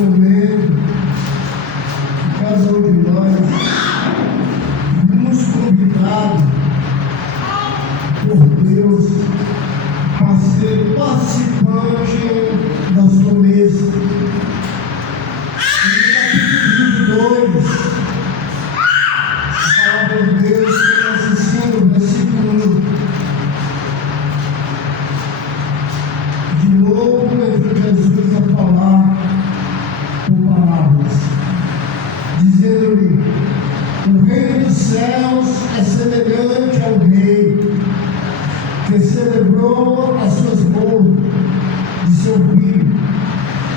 momento que cada um de nós nos convidado por Deus para ser participante da sua mesa. E no capítulo 2, a palavra de Deus começa assim, no versículo 1. De novo, entrou Jesus a falar por palavras, dizendo-lhe: o reino dos céus é semelhante ao rei que celebrou as suas bodas de seu filho.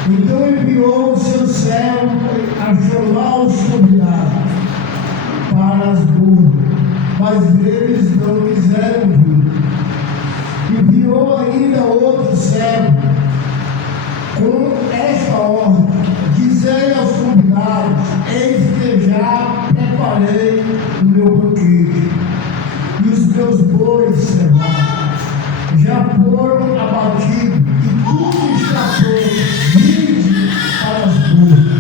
Então enviou o seu servo a chamar os convidados para as bodas, mas eles não quiseram vir. Enviou ainda outro servo com esta ordem: dizei aos convidados: eis que já preparei o meu banquete, e os meus bois cevados já foram abatidos, e tudo está pronto, vinde para as bodas.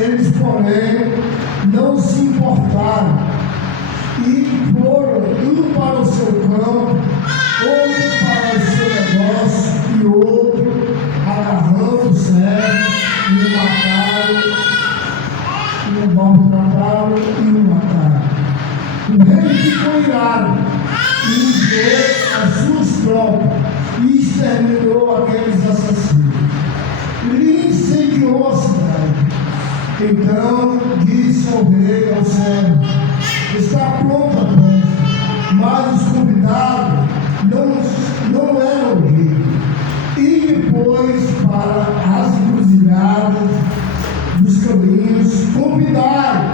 Eles, porém, não se importaram, e foram um para o seu campo, outro para o seu negócio, e outro agarrando o servo, e o mataram, e o maltrataram e o mataram. O rei ficou irado e enviou as suas tropas e exterminou aqueles assassinos. E incendiou a cidade. Então disse ao rei, ao servo: está pronta a festa, mas os convidados não eram rei. E depois, para as encruzilhadas dos caminhos, convidaram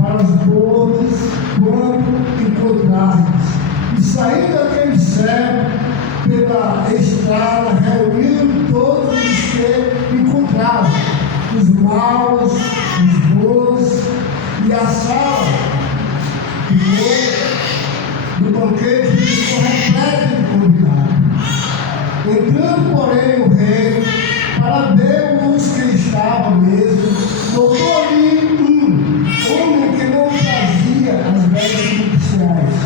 para as bodas quando encontrares. E saindo daquele servo pela estrada, reunindo todos os que encontravam, os maus, os bons, e a sala do banquete ficou repleta de convidados. Entrando, porém, o rei, para ver os que estavam à mesa, notou ali um homem que não trazia as vestes nupciais,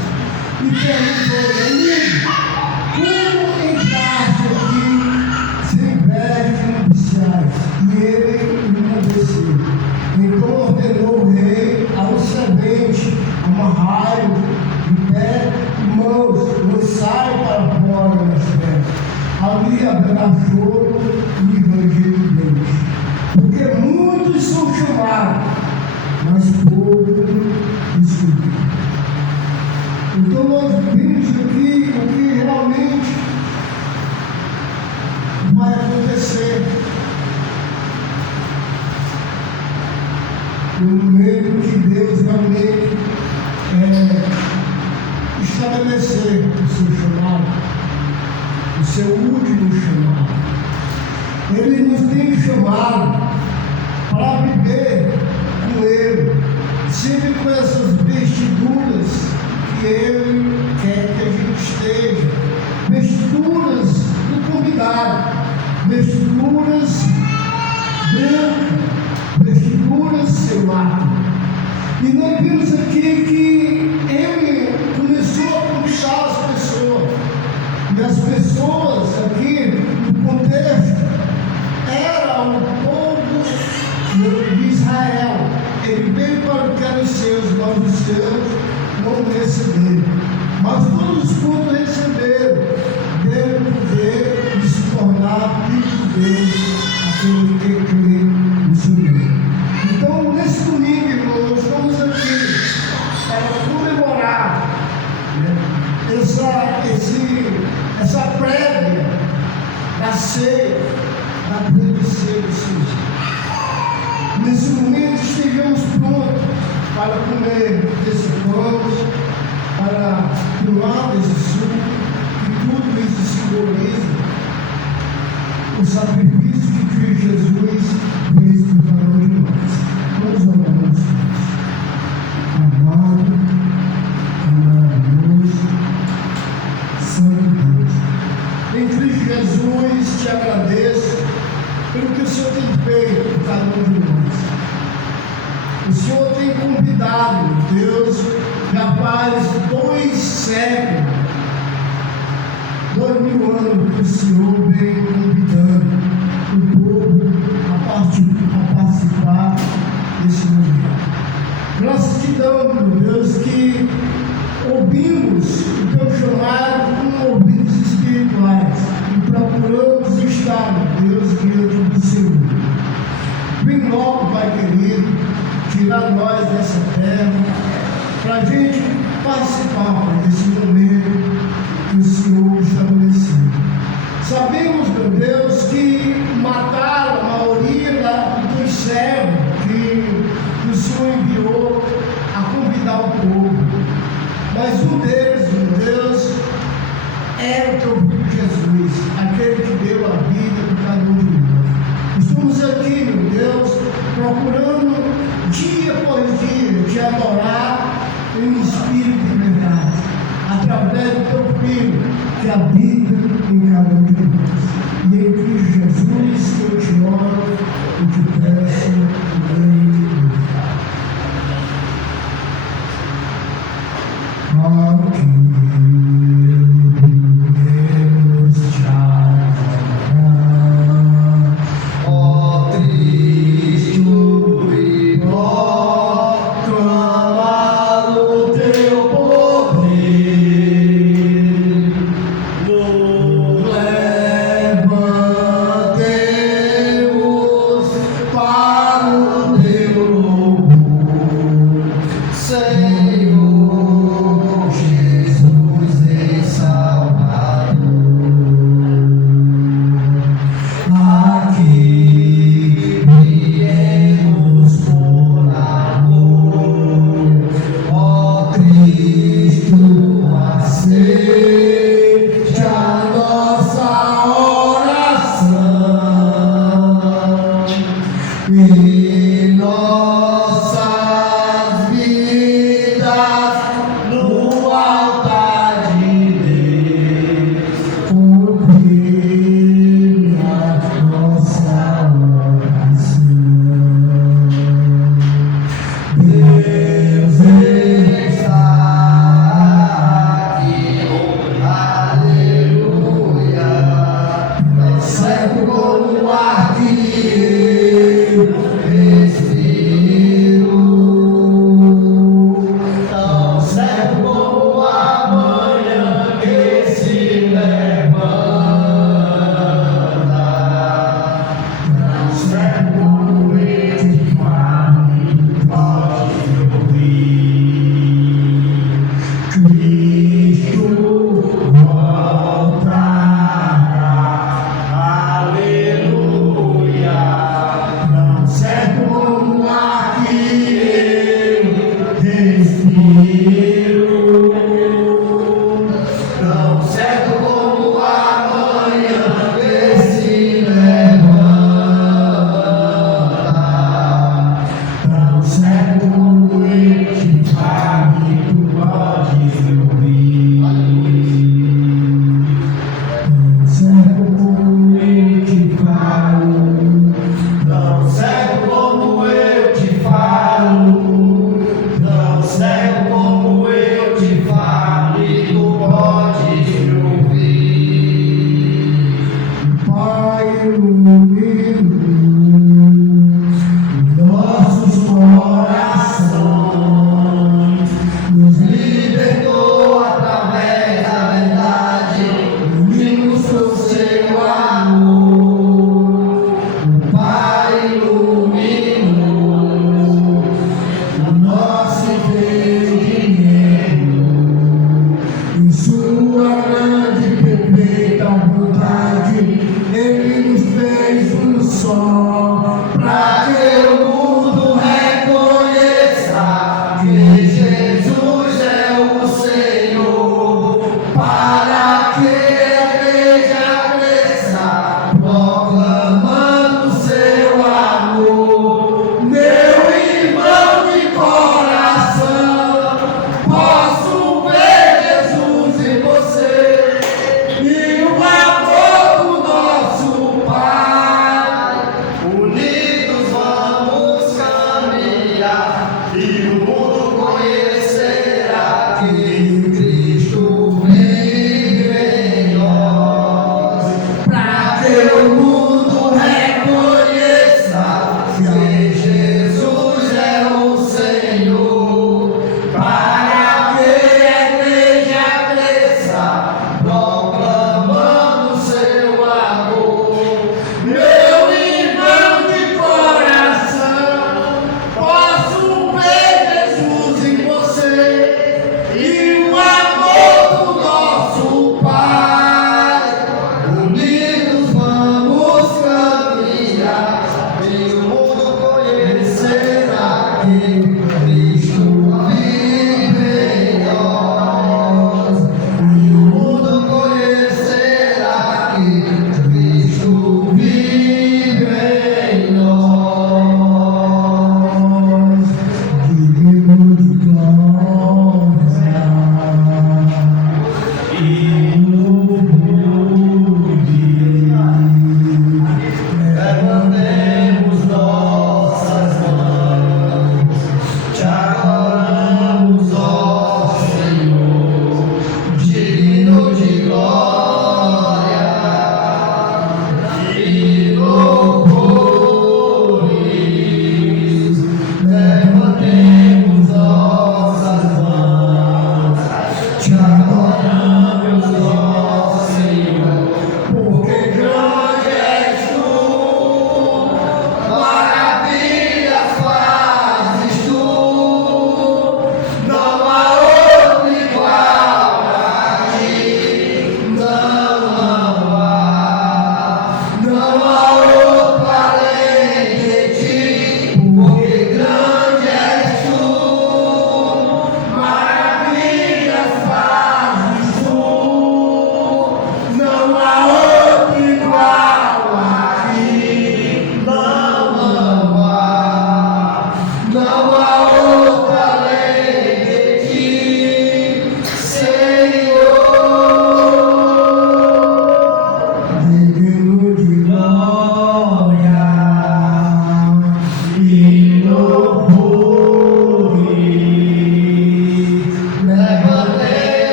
e perguntou-lhe: amigo, como entraste aqui sem vestes nupciais? E ele emudeceu. Então ordenou o rei ao servente: amarrai-o de pé e mãos, lançai para fora das terras. Ali haverá choro e ranger de dentes, porque muitos são chamados, mas poucos escolhidos. Então nós vimos aqui o que realmente vai acontecer no momento que Deus realmente estabelecer o seu chamado, o seu último chamado. Ele nos tem chamado para viver com Ele, sempre com essas vestiduras que Ele quer que a gente esteja, vestiduras do convidado, vestiduras brancas, vestiduras seladas. E nós vimos aqui que Ele começou a conquistar as pessoas. E as pessoas aqui, no contexto, era o povo de Israel. Ele veio para o que era os seus, mas os seus não receberam. Mas todos quantos receberam, deram o poder de se tornar filhos de Deus, aquele que crê no Senhor. Então, nesse domingo, irmãos, nós estamos aqui para comemorar essa prévia da ceia, da plebiscita do Senhor. Nesse momento estejamos prontos para comer desse pão, para tomar desse suco, e tudo isso simboliza o sacrifício que Cristo Jesus fez por cada um de nós. Vamos orar, meus filhos. Amado, maravilhoso, Santo Deus, em Cristo Jesus te agradeço pelo que o Senhor tem feito convidado, Deus, já faz 2 séculos, 2000 anos que o Senhor vem convidando o povo a participar desse momento. Nós te damos, meu Deus, que ouvimos o teu chamado com ouvidos espirituais e procuramos estar, meu Deus, diante do Senhor. Vem logo, Pai querido, tirar nós dessa terra, para a gente participar desse momento que o Senhor estabeleceu. Sabemos, meu Deus, que mataram a maioria dos servos que o Senhor enviou a convidar o povo. Mas um deles, meu Deus, é o teu filho Jesus, aquele que deu a vida por cada um de nós. Estamos aqui, meu Deus, procurando dia por dia te adorar em espírito e verdade, através do teu filho que habita em cada um de nós. E em Cristo Jesus eu te oro e te peço em nome de Deus. Respira.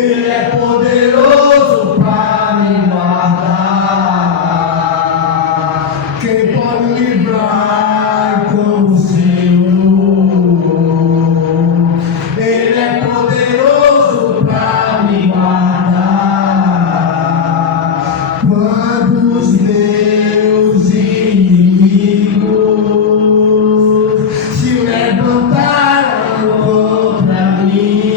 Ele é poderoso para me guardar. Quem pode livrar como o Senhor? Ele é poderoso para me guardar. Quando os meus inimigos se levantaram contra mim,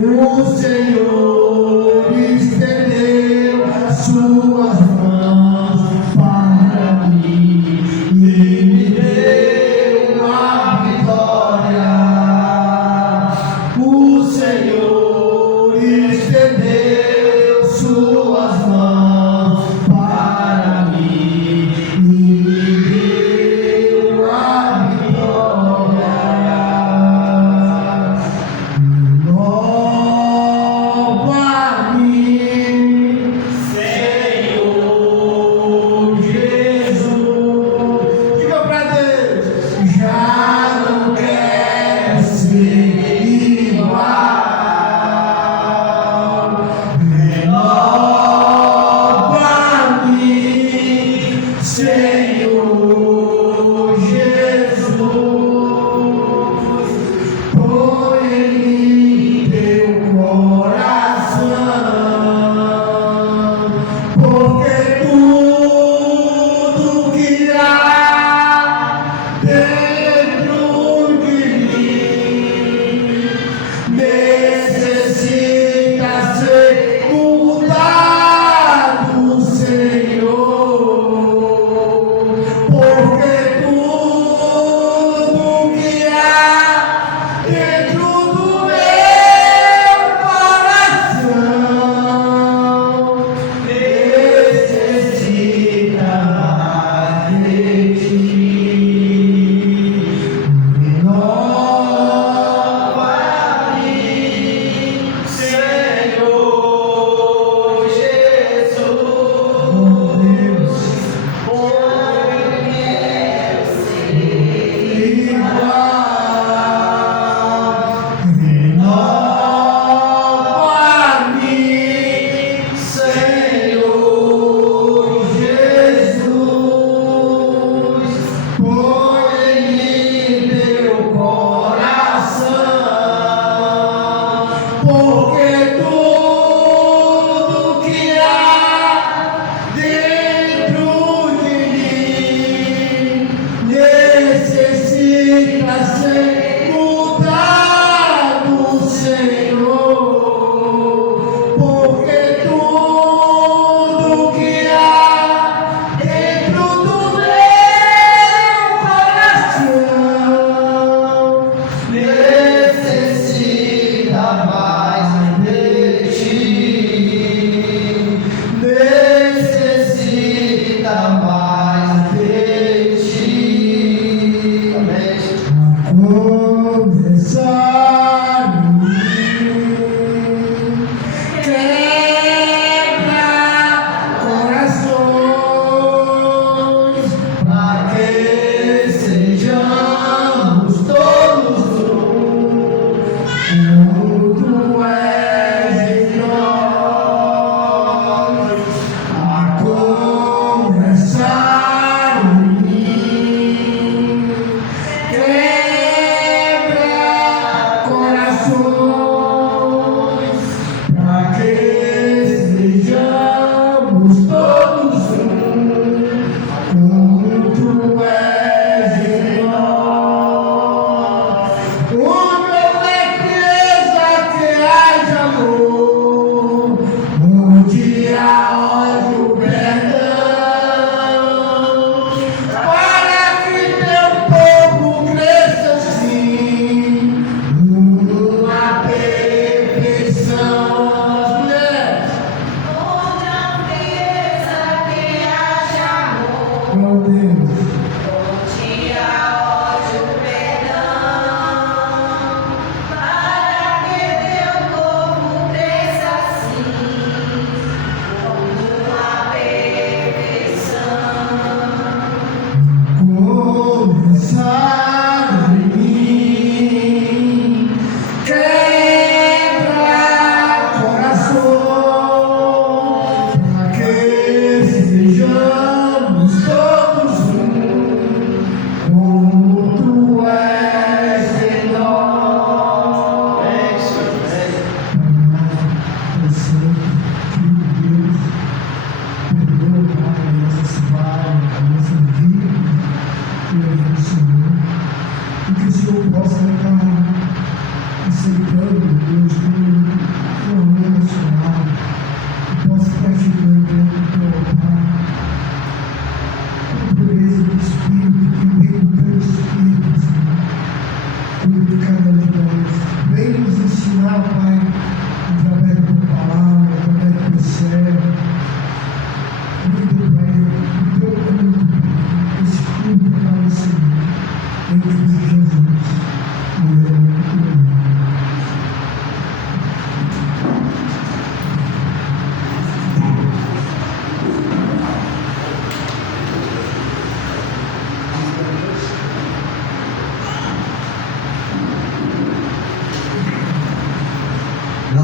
o Senhor estendeu suas mãos para mim e me deu a vitória. O Senhor estendeu suas mãos para mim e me deu a vitória. Renova-me, Senhor Jesus. Diga para Deus: já não quero ser igual.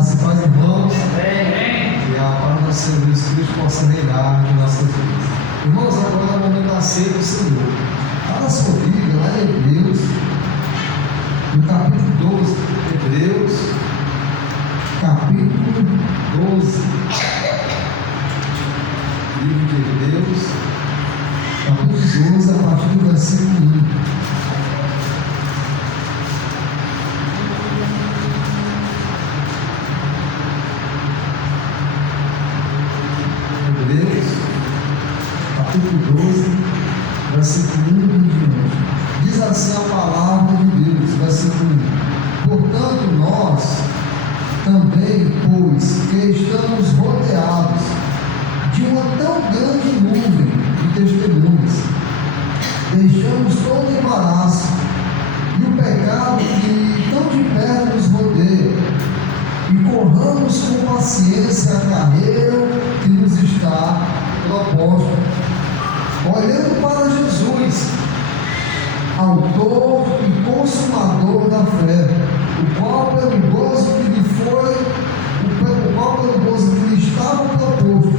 Graças e paz, irmãos. E a paz do nosso Senhor Jesus Cristo possa reinar em nossas vidas. Irmãos, agora é o momento da ceia do Senhor. Está na sua Bíblia, lá em Hebreus, no capítulo 12. Hebreus, capítulo 12. Livro de Hebreus, capítulo 12, a partir do versículo 1. Capítulo 12, versículo 1 e diante. Diz assim a palavra de Deus, versículo 1. Portanto, nós também, pois que estamos rodeados de uma tão grande nuvem de testemunhas, deixamos todo o embaraço e o pecado que tão de perto nos rodeia, e corramos com paciência a carreira que nos está proposta, olhando para Jesus, autor e consumador da fé, o qual pelo gozo que lhe estava proposto,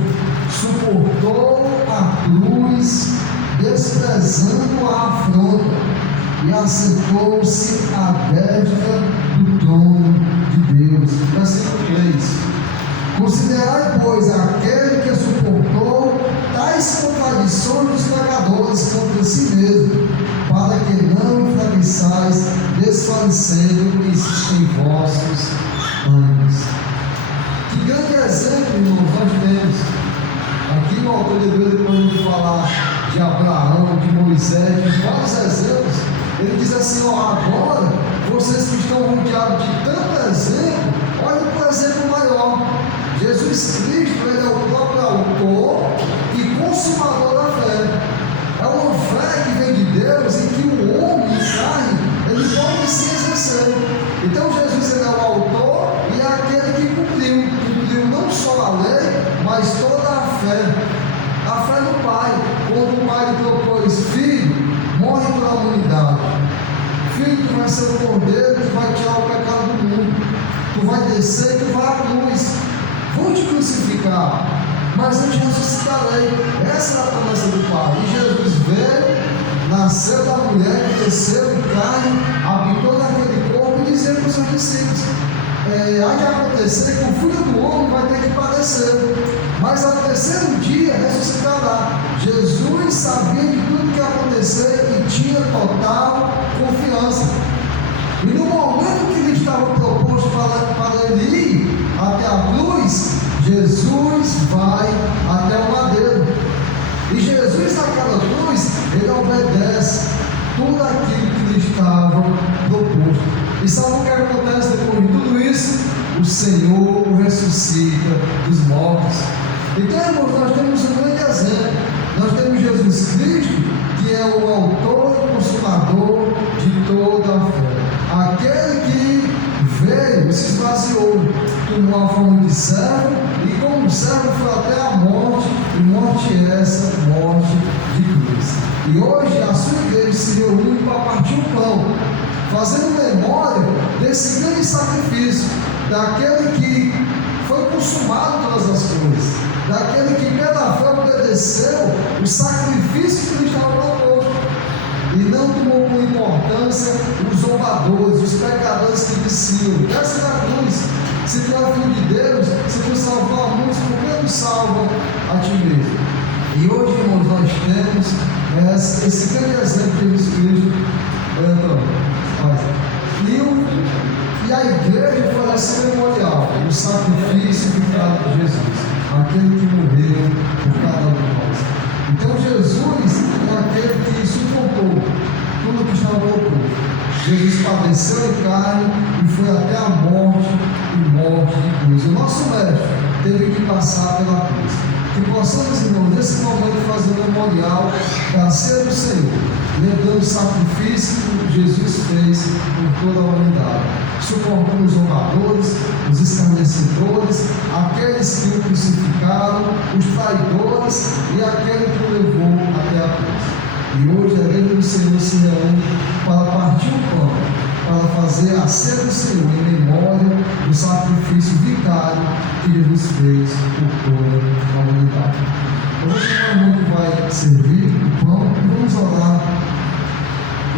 suportou a cruz, desprezando a afronta, e assentou-se à destra do trono de Deus. Versículo 3. Considerai, pois, aquele que suportou tais contradições dos pecadores contra si mesmo, para que não enfraqueçais, desfalecendo em vossos ânimos. Que grande exemplo, irmãos, nós temos. Aqui no autor de Deus, depois de falar de Abraão, de Moisés, de vários exemplos, ele diz assim: ó, agora, vocês que estão rodeados de tanto exemplo, olhem para o exemplo maior. Jesus Cristo, ele é o próprio autor e consumador da fé. É uma fé que vem de Deus e que o homem em carne, ele pode se exercer. Então Jesus, ele é o autor e é aquele que cumpriu não só a lei, mas toda a fé. A fé no Pai, quando o Pai lhe propôs: filho, morre pela humanidade. Filho, tu vai ser o cordeiro que vai tirar o pecado do mundo. Tu vai descer e tu vai à cruz. Vou te crucificar, mas eu te ressuscitarei. Essa é a promessa do Pai. E Jesus veio, nasceu da mulher, desceu em carne, habitou naquele corpo e dizia para os seus discípulos: há de acontecer que o Filho do Homem vai ter que padecer, mas ao terceiro dia ressuscitará. Jesus sabia de tudo que ia acontecer e tinha total confiança. E no momento que lhe estava proposto para ele ir até a cruz, Jesus vai até o madeiro. E Jesus, naquela cruz, ele obedece tudo aquilo que lhe estava proposto. E sabe o que acontece depois de tudo isso? O Senhor o ressuscita dos mortos. Então, irmãos, nós temos um grande exemplo. Nós temos Jesus Cristo, que é o autor e consumador de toda a fé. Aquele que veio, se esvaziou, tomou a forma de servo, e como servo foi até a morte, e morte essa, morte de cruz. E hoje a sua igreja se reúne para partir o pão, fazendo memória desse grande sacrifício, daquele que foi consumado todas as coisas, daquele que pela fé obedeceu o sacrifício que lhe estava proposto, e não tomou com importância os zombadores, os pecadores que diziam: desce da cruz, se tu é filho de Deus, se tu salvar muitos, por que não salva a ti mesmo? E hoje, irmãos, nós temos esse grande exemplo de Jesus Cristo. E a igreja foi esse memorial, o sacrifício vicario de Jesus, aquele que morreu por cada um de nós. Então Jesus é aquele que suportou tudo que estava proposto. Jesus padeceu em carne e foi até a morte e morte de cruz. O nosso mestre teve que passar pela cruz. Que possamos, irmãos, nesse momento fazer um memorial da ceia do Senhor, lembrando o sacrifício que Jesus fez por toda a humanidade, suportando os zombadores, os escarnecedores, aqueles que o crucificaram, os traidores e aquele que o levou até a cruz. E hoje a igreja do Senhor se reúne para partir o pão para fazer a ceia do Senhor em memória do sacrifício vicário que Jesus fez por toda a humanidade. Eu vou chamar o irmão que vai servir o pão e vamos orar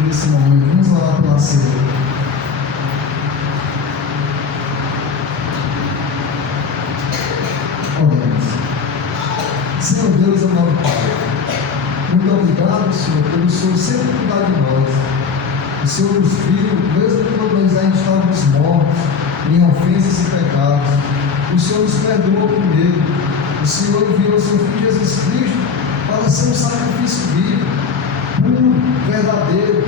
nesse momento, vamos orar pela ceia. Oremos. Senhor Deus, amado Pai, muito obrigado, Senhor, pelo Senhor sempre cuidar de nós. O Senhor nos viu, mesmo quando nós ainda estávamos mortos, em ofensas e pecados. O Senhor nos perdoou primeiro. O Senhor enviou o seu Filho Jesus Cristo para ser um sacrifício vivo, puro, verdadeiro,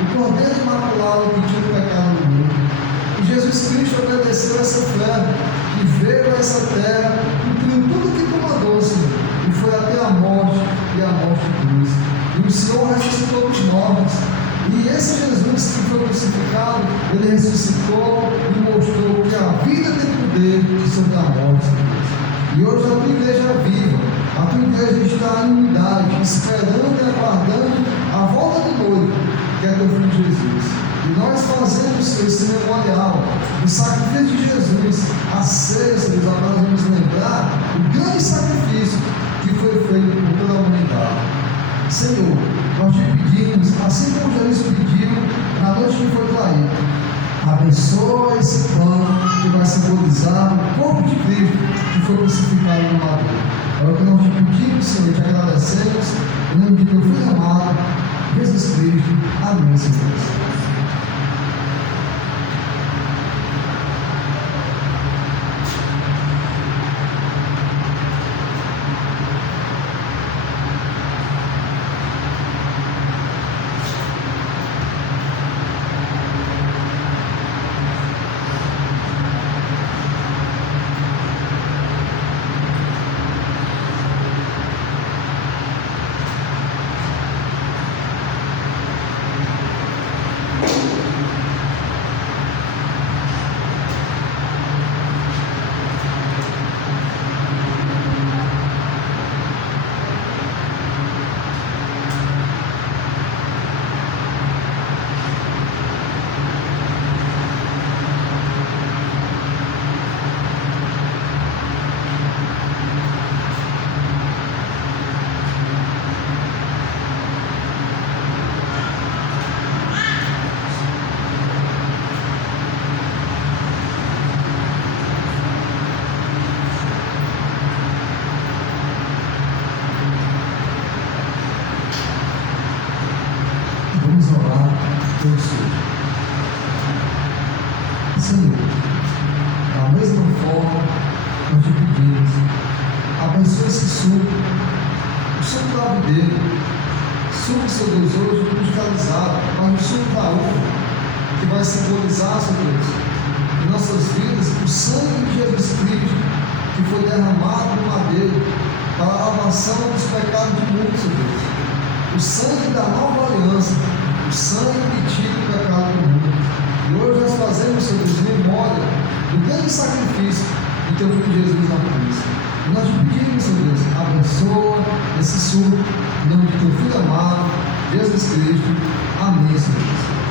o Cordeiro Imaculado que tira o pecado do mundo. E Jesus Cristo obedeceu essa oferta e veio a essa terra, cumpriu tudo que tu mandou, Senhor, e foi até a morte e a morte de cruz. E o Senhor ressuscitou dos mortos. E esse Jesus que foi crucificado, ele ressuscitou e mostrou que a vida tem poder sobre a morte. E hoje a tua igreja é viva, a tua igreja está em unidade, esperando e aguardando a volta do noivo, que é teu Filho Jesus. E nós fazemos, Senhor, esse memorial do sacrifício de Jesus, a ceia, Senhor, agora nós vamos lembrar o grande sacrifício que foi feito por toda a humanidade. Senhor, nós te pedimos, assim como Jesus pediu na noite que foi traído, abençoa esse pão que vai simbolizar o corpo de Cristo que foi crucificado no madeiro. É o que nós te pedimos, Senhor, e te agradecemos, em nome de teu Filho amado, Jesus Cristo. Amém, Senhor. Senhor, da mesma forma, nós te pedimos, abençoa esse suco, o suco da videira, suco, Senhor Deus, hoje cristalizado, mas o suco da uva, que vai simbolizar, Senhor Deus, em nossas vidas, o sangue de Jesus Cristo, que foi derramado no madeiro, para a lavação dos pecados de muitos, Senhor Deus. O sangue da nova aliança, o sangue que tira o pecado do mundo. E hoje nós fazemos, Senhor Deus, memória do grande sacrifício de teu Filho Jesus na cruz. E nós te pedimos, Senhor Deus, abençoa esse suco, em nome de teu Filho amado, Jesus Cristo. Amém, Senhor Deus.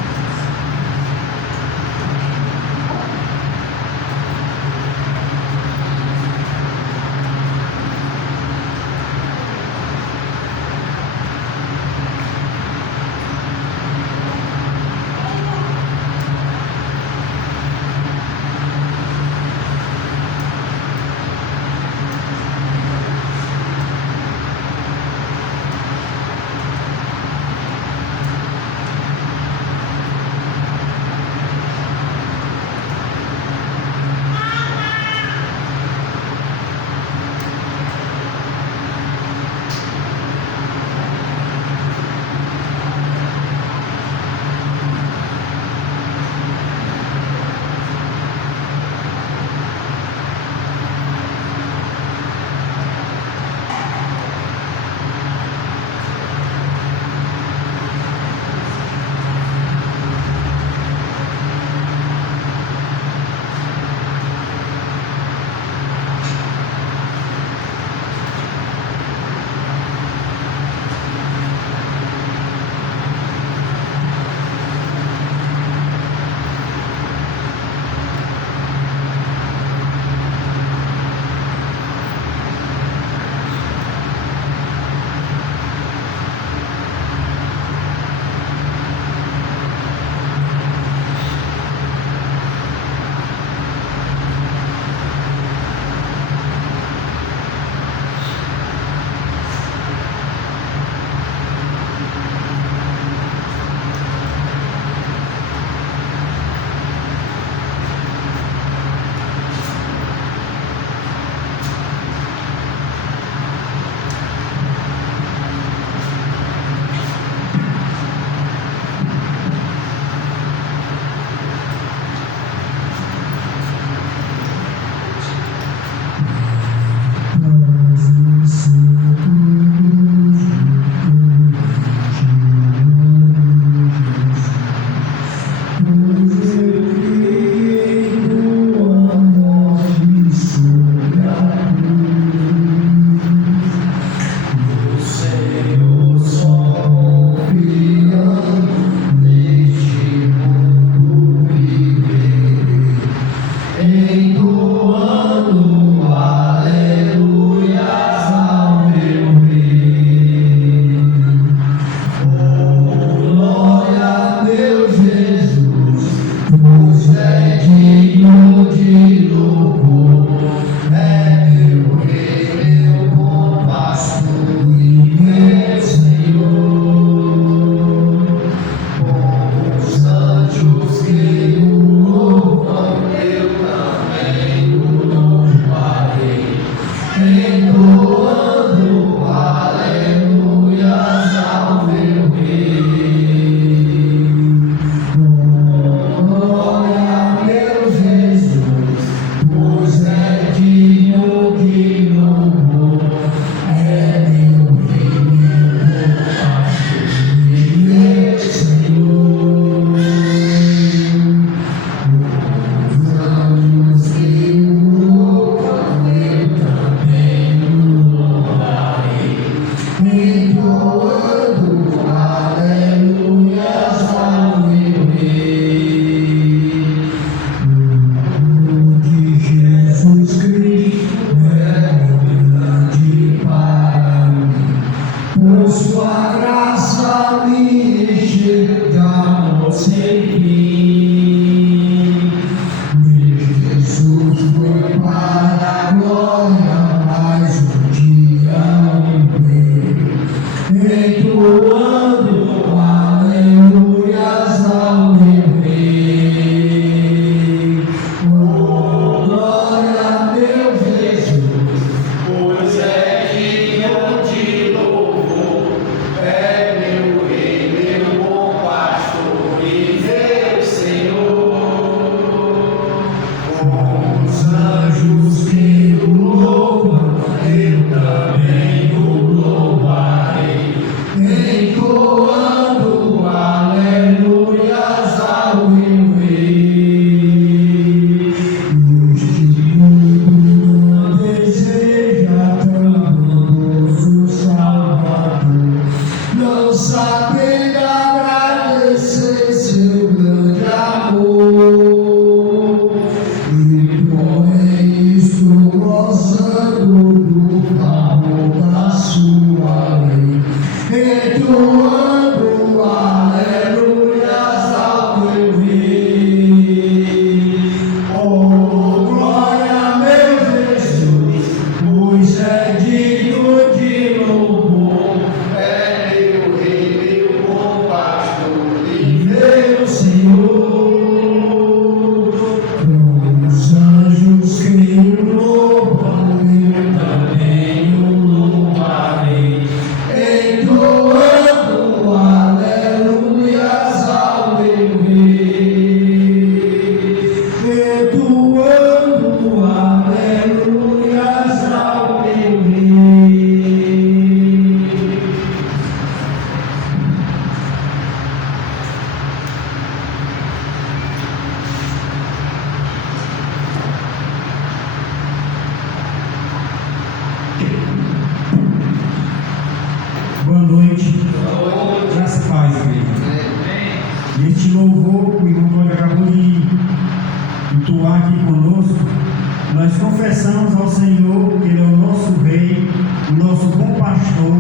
confessamos ao Senhor que Ele é o nosso Rei, o nosso bom pastor,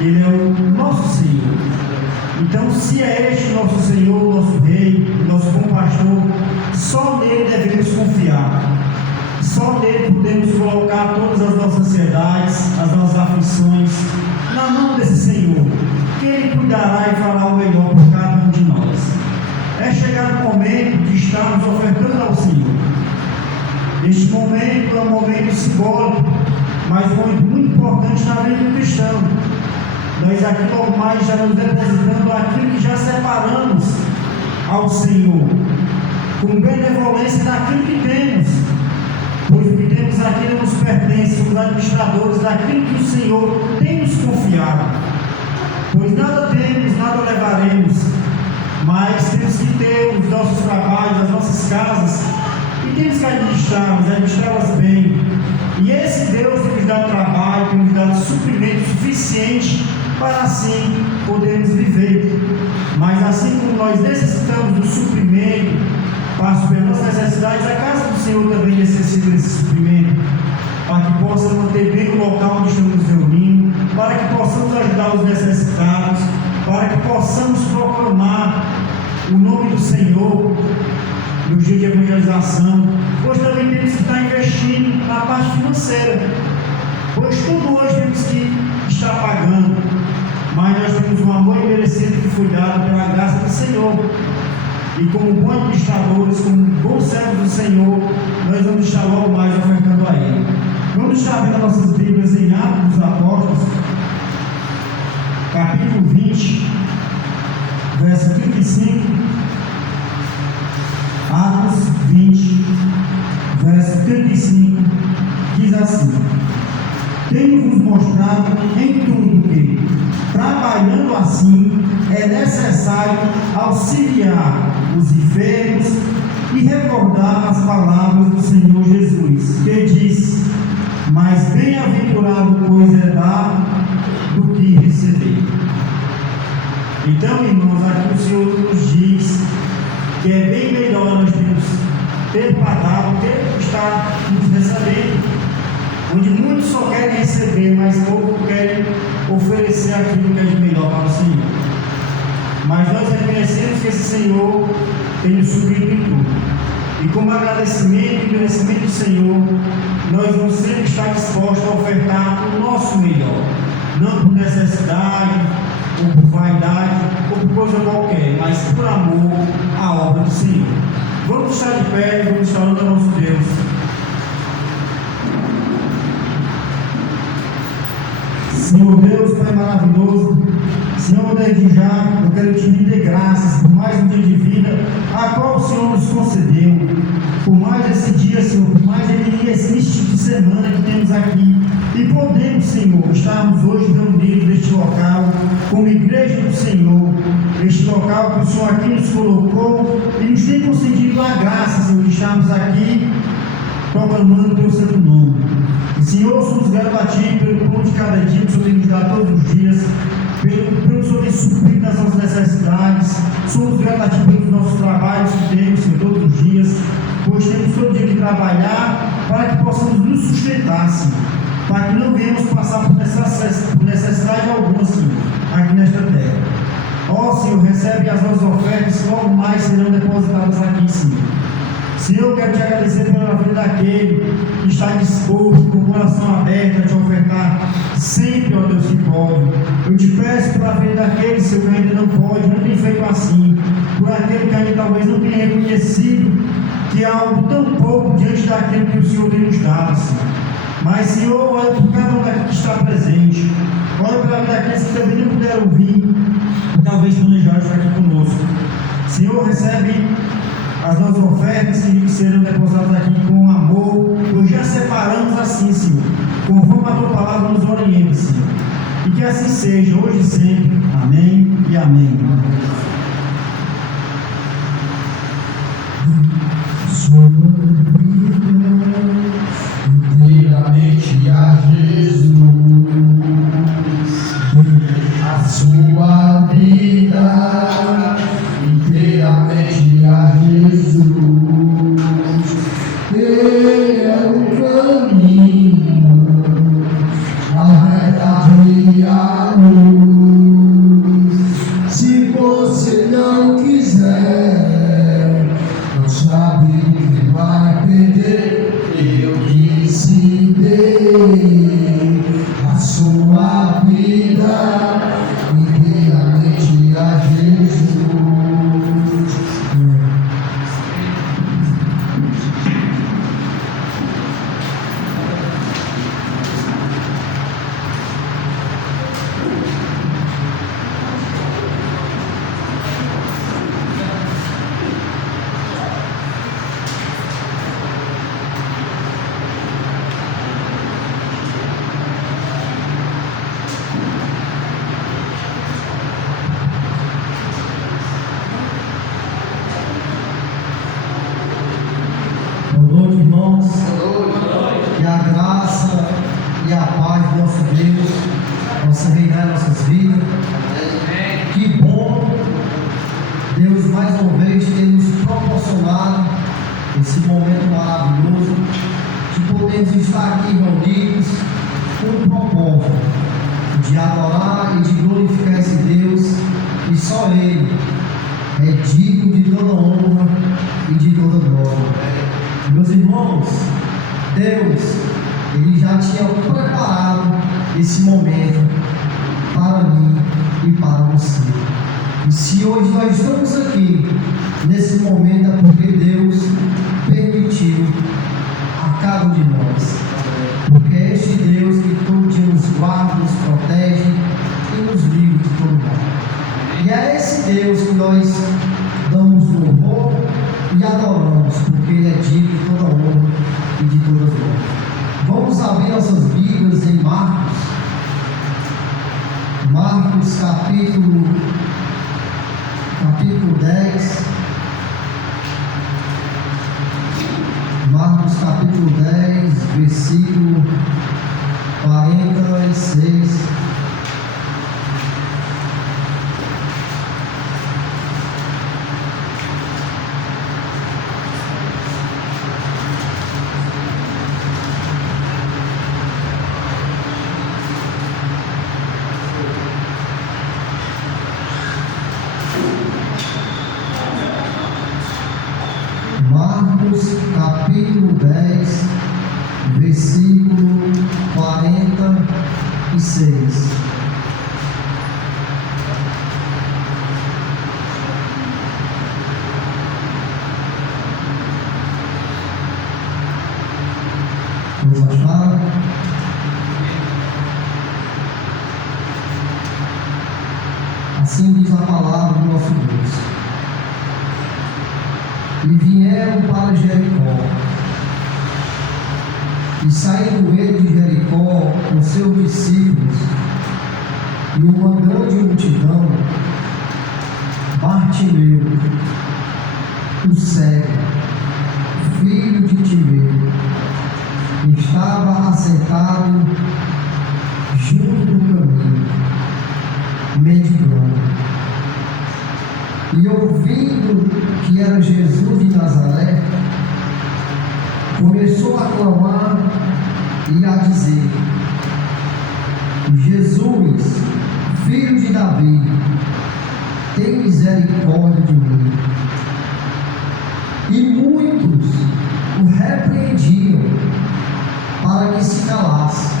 Ele é o nosso Senhor. Então, se é este nosso Senhor, o nosso Rei, o nosso bom pastor, só nele devemos confiar. Só nele podemos colocar todas as nossas ansiedades, as nossas aflições na mão desse Senhor, que Ele cuidará e fará o melhor por cada um de nós. É chegado o momento de estarmos ofertando ao Senhor. Este momento é um momento simbólico, mas muito importante na vida do cristão. Nós aqui logo mais já nos depositando aquilo que já separamos ao Senhor, com benevolência daquilo que temos, pois o que temos aqui não nos pertence, somos administradores daquilo que o Senhor tem nos confiado, pois nada temos, nada levaremos, mas temos que ter os nossos trabalhos, as nossas casas, e temos que administrá-las bem. E esse Deus tem nos dado trabalho, tem nos dado suprimento suficiente para assim podermos viver. Mas assim como nós necessitamos do suprimento para suprir as nossas necessidades, a casa do Senhor também necessita desse suprimento, para que possa manter bem o local onde estamos nos reunindo, para que possamos ajudar os necessitados, para que possamos proclamar o nome do Senhor no dia de evangelização. Hoje também temos que estar investindo na parte financeira, pois tudo hoje temos que estar pagando, mas nós temos um amor imerecido que foi dado pela graça do Senhor, e como bons administradores, como bons servos do Senhor, nós vamos estar logo mais ofertando a Ele. Vamos estar vendo nossas Bíblias em Atos dos Apóstolos, capítulo 20, verso 35. Atos 20, verso 35, diz assim: tenho-vos mostrado em tudo que, trabalhando assim, é necessário auxiliar os enfermos e recordar as palavras do Senhor Jesus, que diz: mais bem-aventurado, pois, é dar do que receber. Então, irmãos, aqui o Senhor nos diz que é bem melhor nós ter para dar do que estar nos recebendo, onde muitos só querem receber, mas poucos querem oferecer aquilo que é de melhor para o Senhor. Mas nós reconhecemos que esse Senhor tem nos suprido em tudo, e como agradecimento e merecimento do Senhor, nós vamos sempre estar dispostos a ofertar o nosso melhor, não por necessidade, ou por vaidade, ou por coisa qualquer, mas por amor à obra do Senhor. Vamos estar de pé e vamos estar orando ao nosso Deus. Senhor Deus, Pai maravilhoso, Senhor, desde já eu quero te render graças por mais um dia de vida, a qual o Senhor nos concedeu, por mais esse dia, Senhor, por mais esse início de semana que temos aqui, e podemos, Senhor, estarmos hoje reunidos neste local, como igreja do Senhor, este local que o Senhor aqui nos colocou e nos tem concedido a graça, Senhor, de estarmos aqui proclamando o teu santo nome. E, Senhor, somos gratos a Ti pelo pão de cada dia que o Senhor tem nos dado todos os dias, pelo Senhor ter suprido as nossas necessidades. Somos gratos a Ti pelos nossos trabalhos que temos, Senhor, todos os dias, pois temos todo dia de trabalhar para que possamos nos sustentar, Senhor, para que não venhamos passar por necessidade alguma, Senhor, aqui nesta terra. Ó Senhor, recebe as nossas ofertas, que logo mais serão depositadas aqui, Senhor. Senhor, eu quero te agradecer pela vida daquele que está disposto, com o coração aberto, a te ofertar sempre, ó Deus, que pode. Eu te peço pela vida daquele, Senhor, que ainda não pode, não tem feito assim, por aquele que ainda talvez não tenha reconhecido que há algo tão pouco diante daquilo que o Senhor tem nos dado, Senhor. Mas, Senhor, olha por cada um daqui que está presente, olha pela vida daqueles que também não puderam vir, e talvez planejaram estar aqui conosco. Senhor, recebe as nossas ofertas que serão depositadas aqui com amor, pois já separamos assim, Senhor, conforme a Tua palavra nos orienta, Senhor. E que assim seja, hoje e sempre. Amém e amém. Inteiramente a Jesus, a sua vida, inteiramente a Jesus, eu nosso Deus possa reinar em nossas vidas. Que bom, Deus, mais uma vez ter nos proporcionado esse momento maravilhoso de podermos estar aqui reunidos com o propósito de adorar e de glorificar esse Deus, e só Ele é digno de toda honra e de toda glória. Meus irmãos, Deus, Ele já tinha preparado esse momento para mim e para você. E se hoje nós estamos aqui, nesse momento, é porque Deus permitiu a cada um de nós. Porque é este Deus que todo dia nos guarda, nos protege e nos livra de todo mal. E é esse Deus que nós damos louvor e adoramos, porque Ele é digno de toda honra e de toda glória. Vamos abrir nossas Bíblias em Marcos capítulo 10. Marcos capítulo 10, versículo 46. Marcos capítulo 10, versículo 46. Vamos achar? Assim diz a palavra do nosso Deus. E vieram para Jericó. E saindo ele de Jericó com seus discípulos e uma grande multidão, Bartimeu, o cego, filho de Timeu, estava assentado junto do caminho, mendigando. E ouvindo que era Jesus de Nazaré, começou a clamar e a dizer: Jesus, filho de Davi, tem misericórdia de mim. E muitos o repreendiam para que se calasse,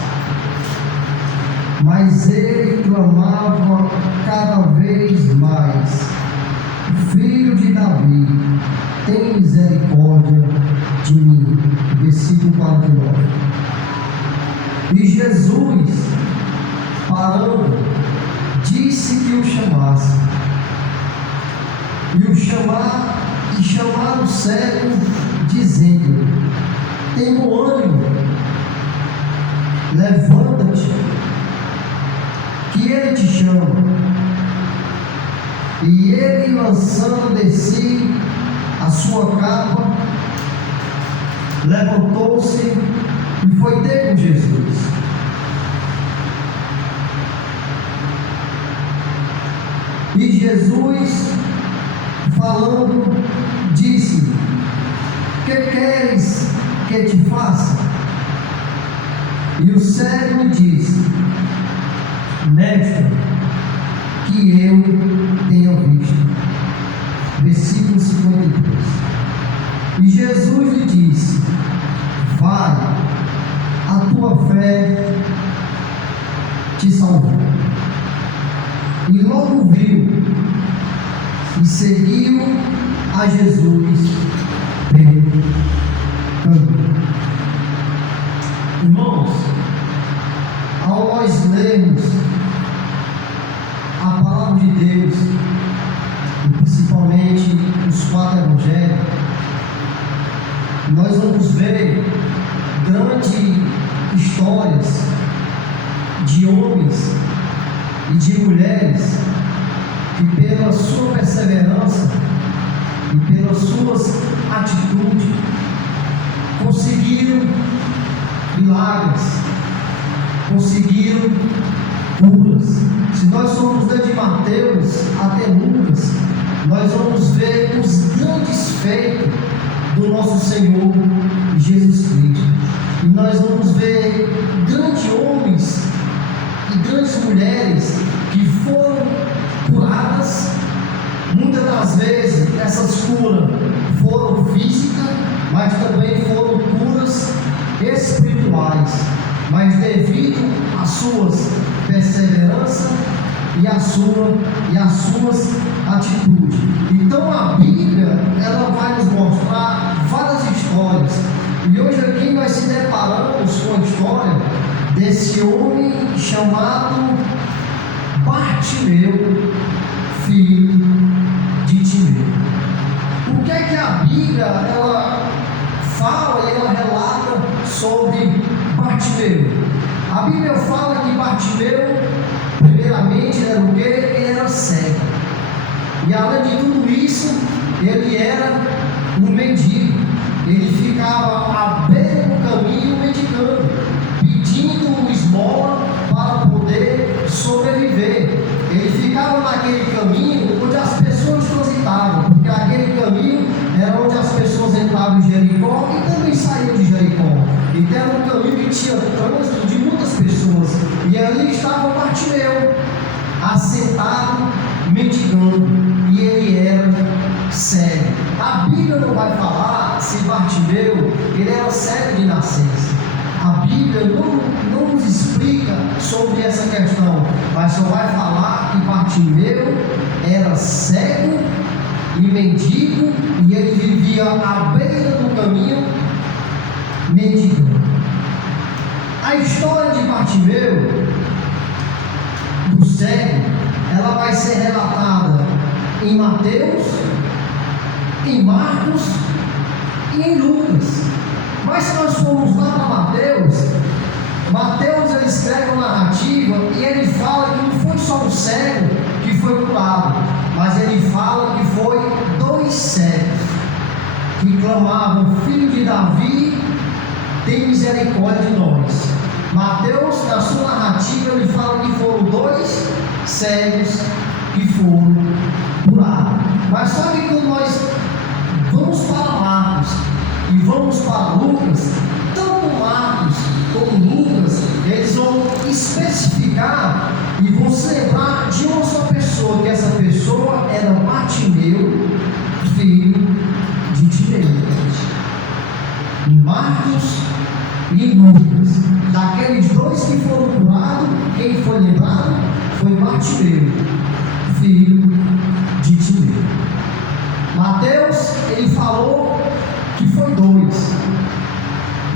mas ele clamava cada vez mais: Filho de Davi, tem misericórdia de mim. Versículo 49. E Jesus, parando, disse que o chamasse. E chamaram o cego, dizendo: tem bom ânimo, levanta-te, que ele te chama. E ele, lançando de si a sua capa, levantou-se e foi ter com Jesus. E Jesus, falando, disse: que queres que te faça? E o cego lhe disse: Mestre, que eu tenha visto. Versículo 52. E Jesus lhe disse: vai, a tua fé te salvou. E logo viu e seguiu a Jesus pelo caminho. Irmãos, ao nós lermos a palavra de Deus, e principalmente os 4 evangelhos, nós vamos ver grandes histórias de homens e de mulheres que, pela sua perseverança e pelas suas atitudes, conseguiram milagres, conseguiram curas. Se nós formos ler de Mateus até Lucas, nós vamos ver os grandes feitos do nosso Senhor Jesus Cristo. E nós vamos ver grandes homens e grandes mulheres que foram curadas. Muitas das vezes essas curas foram físicas, mas também foram curas espirituais, mas devido às suas perseverança e às suas atitudes. Então a Bíblia, ela vai nos mostrar várias histórias, e hoje aqui nós se deparamos com a história desse homem chamado Bartimeu, filho de Timeu. O que é que a Bíblia ela fala e ela relata sobre Bartimeu? A Bíblia fala que Bartimeu, primeiramente, era o quê? Ele era cego. E além de tudo isso, ele era um mendigo. Ele ficava à beira do caminho mendigando, pedindo esmola para poder sobreviver. Ele ficava naquele caminho onde as pessoas transitavam, porque aquele caminho era onde as pessoas entravam em Jericó e também saíam de Jericó. Então era um caminho que tinha trânsito de muitas pessoas. E ali estava Bartimeu, assentado, mendigando, e ele era cego. A Bíblia não vai falar se Bartimeu ele era cego de nascença. A Bíblia não nos explica sobre essa questão, mas só vai falar que Bartimeu era cego e mendigo, e ele vivia à beira do caminho mendigando. A história de Bartimeu, do cego, ela vai ser relatada em Mateus, em Marcos e em Lucas. Mas se nós formos lá para Mateus ele escreve uma narrativa e ele fala que não foi só um cego que foi curado, mas ele fala que foi 2 cegos que clamavam: Filho de Davi, tem misericórdia de nós. Mateus, na sua narrativa, ele fala que foram 2 cegos que foram curados. Mas sabe que quando nós vamos para Marcos e vamos para Lucas, tanto Marcos como Lucas, eles vão especificar e vão se lembrar de uma só pessoa, que essa pessoa era Bartimeu, filho de Timeu. Em Marcos e em Lucas, daqueles 2 que foram curados, quem foi lembrado foi Bartimeu, filho de Timeu. Mateus, ele falou que foi 2,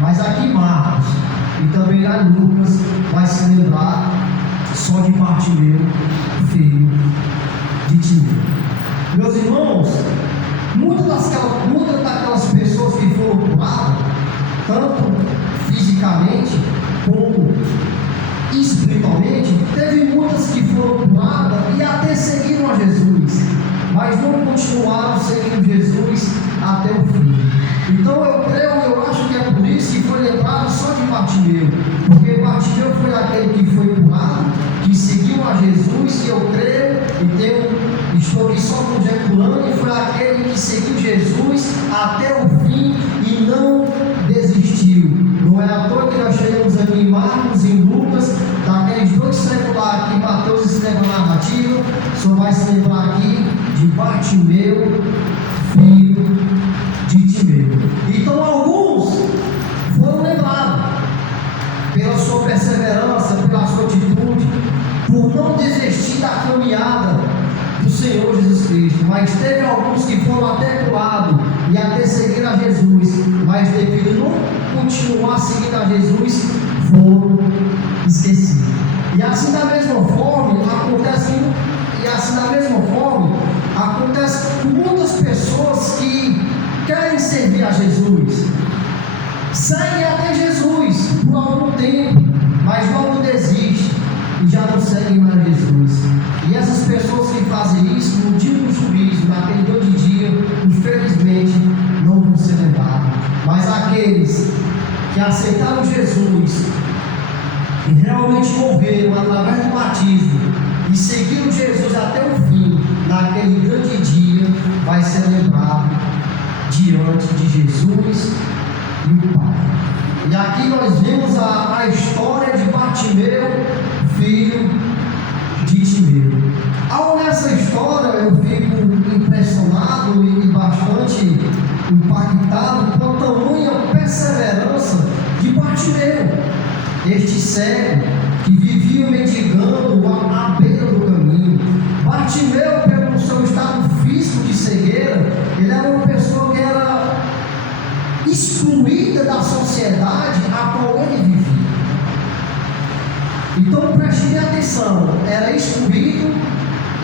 mas aqui Marcos e também lá em Lucas vai se lembrar só de Bartimeu, filho de Timeu. Meus irmãos, muitas daquelas pessoas que foram curadas, tanto fisicamente como espiritualmente, teve muitas que foram curadas e até seguiram a Jesus, mas não continuaram seguindo Jesus até o fim. Então eu acho que é por isso que foi lembrado só de Bartimeu, porque Bartimeu foi aquele que foi curado, que seguiu a Jesus, e eu creio e estou aqui só conjecturando, e foi aquele que seguiu Jesus até o fim e não desistiu. Não é à toa que nós chegamos aqui em Marcos e em Lucas, daqueles 2 cegos lá que Mateus escreve a narrativa, só vai se lembrar aqui de Bartimeu, filho de Timeu. Então alguns foram lembrados pela sua perseverança, pela sua atitude, por não desistir da caminhada do Senhor Jesus Cristo. Mas teve alguns que foram até curados e até seguir a Jesus, mas devido a não continuar seguindo a Jesus, foram esquecidos. E assim da mesma forma acontece com muitas pessoas que querem servir a Jesus, seguem até Jesus por algum tempo, mas logo desistem e já não seguem mais Jesus. E essas pessoas que fazem isso, no dia do juízo, naquele grande dia, infelizmente não vão ser lembrados. Mas aqueles que aceitaram Jesus que realmente morreram através do batismo e seguiram Jesus até o fim, naquele grande dia, vai ser lembrado diante de Jesus e o Pai. E aqui nós vemos a história de Bartimeu, filho de Timeu. Ao nessa história eu fico impressionado e bastante impactado com a tamanha perseverança de Bartimeu, este cego que vivia mendigando à beira do caminho. Bartimeu, pelo seu estado físico de cegueira, ele era uma pessoa que era excluída da sociedade a qual ele vivia. Então preste atenção, era excluído,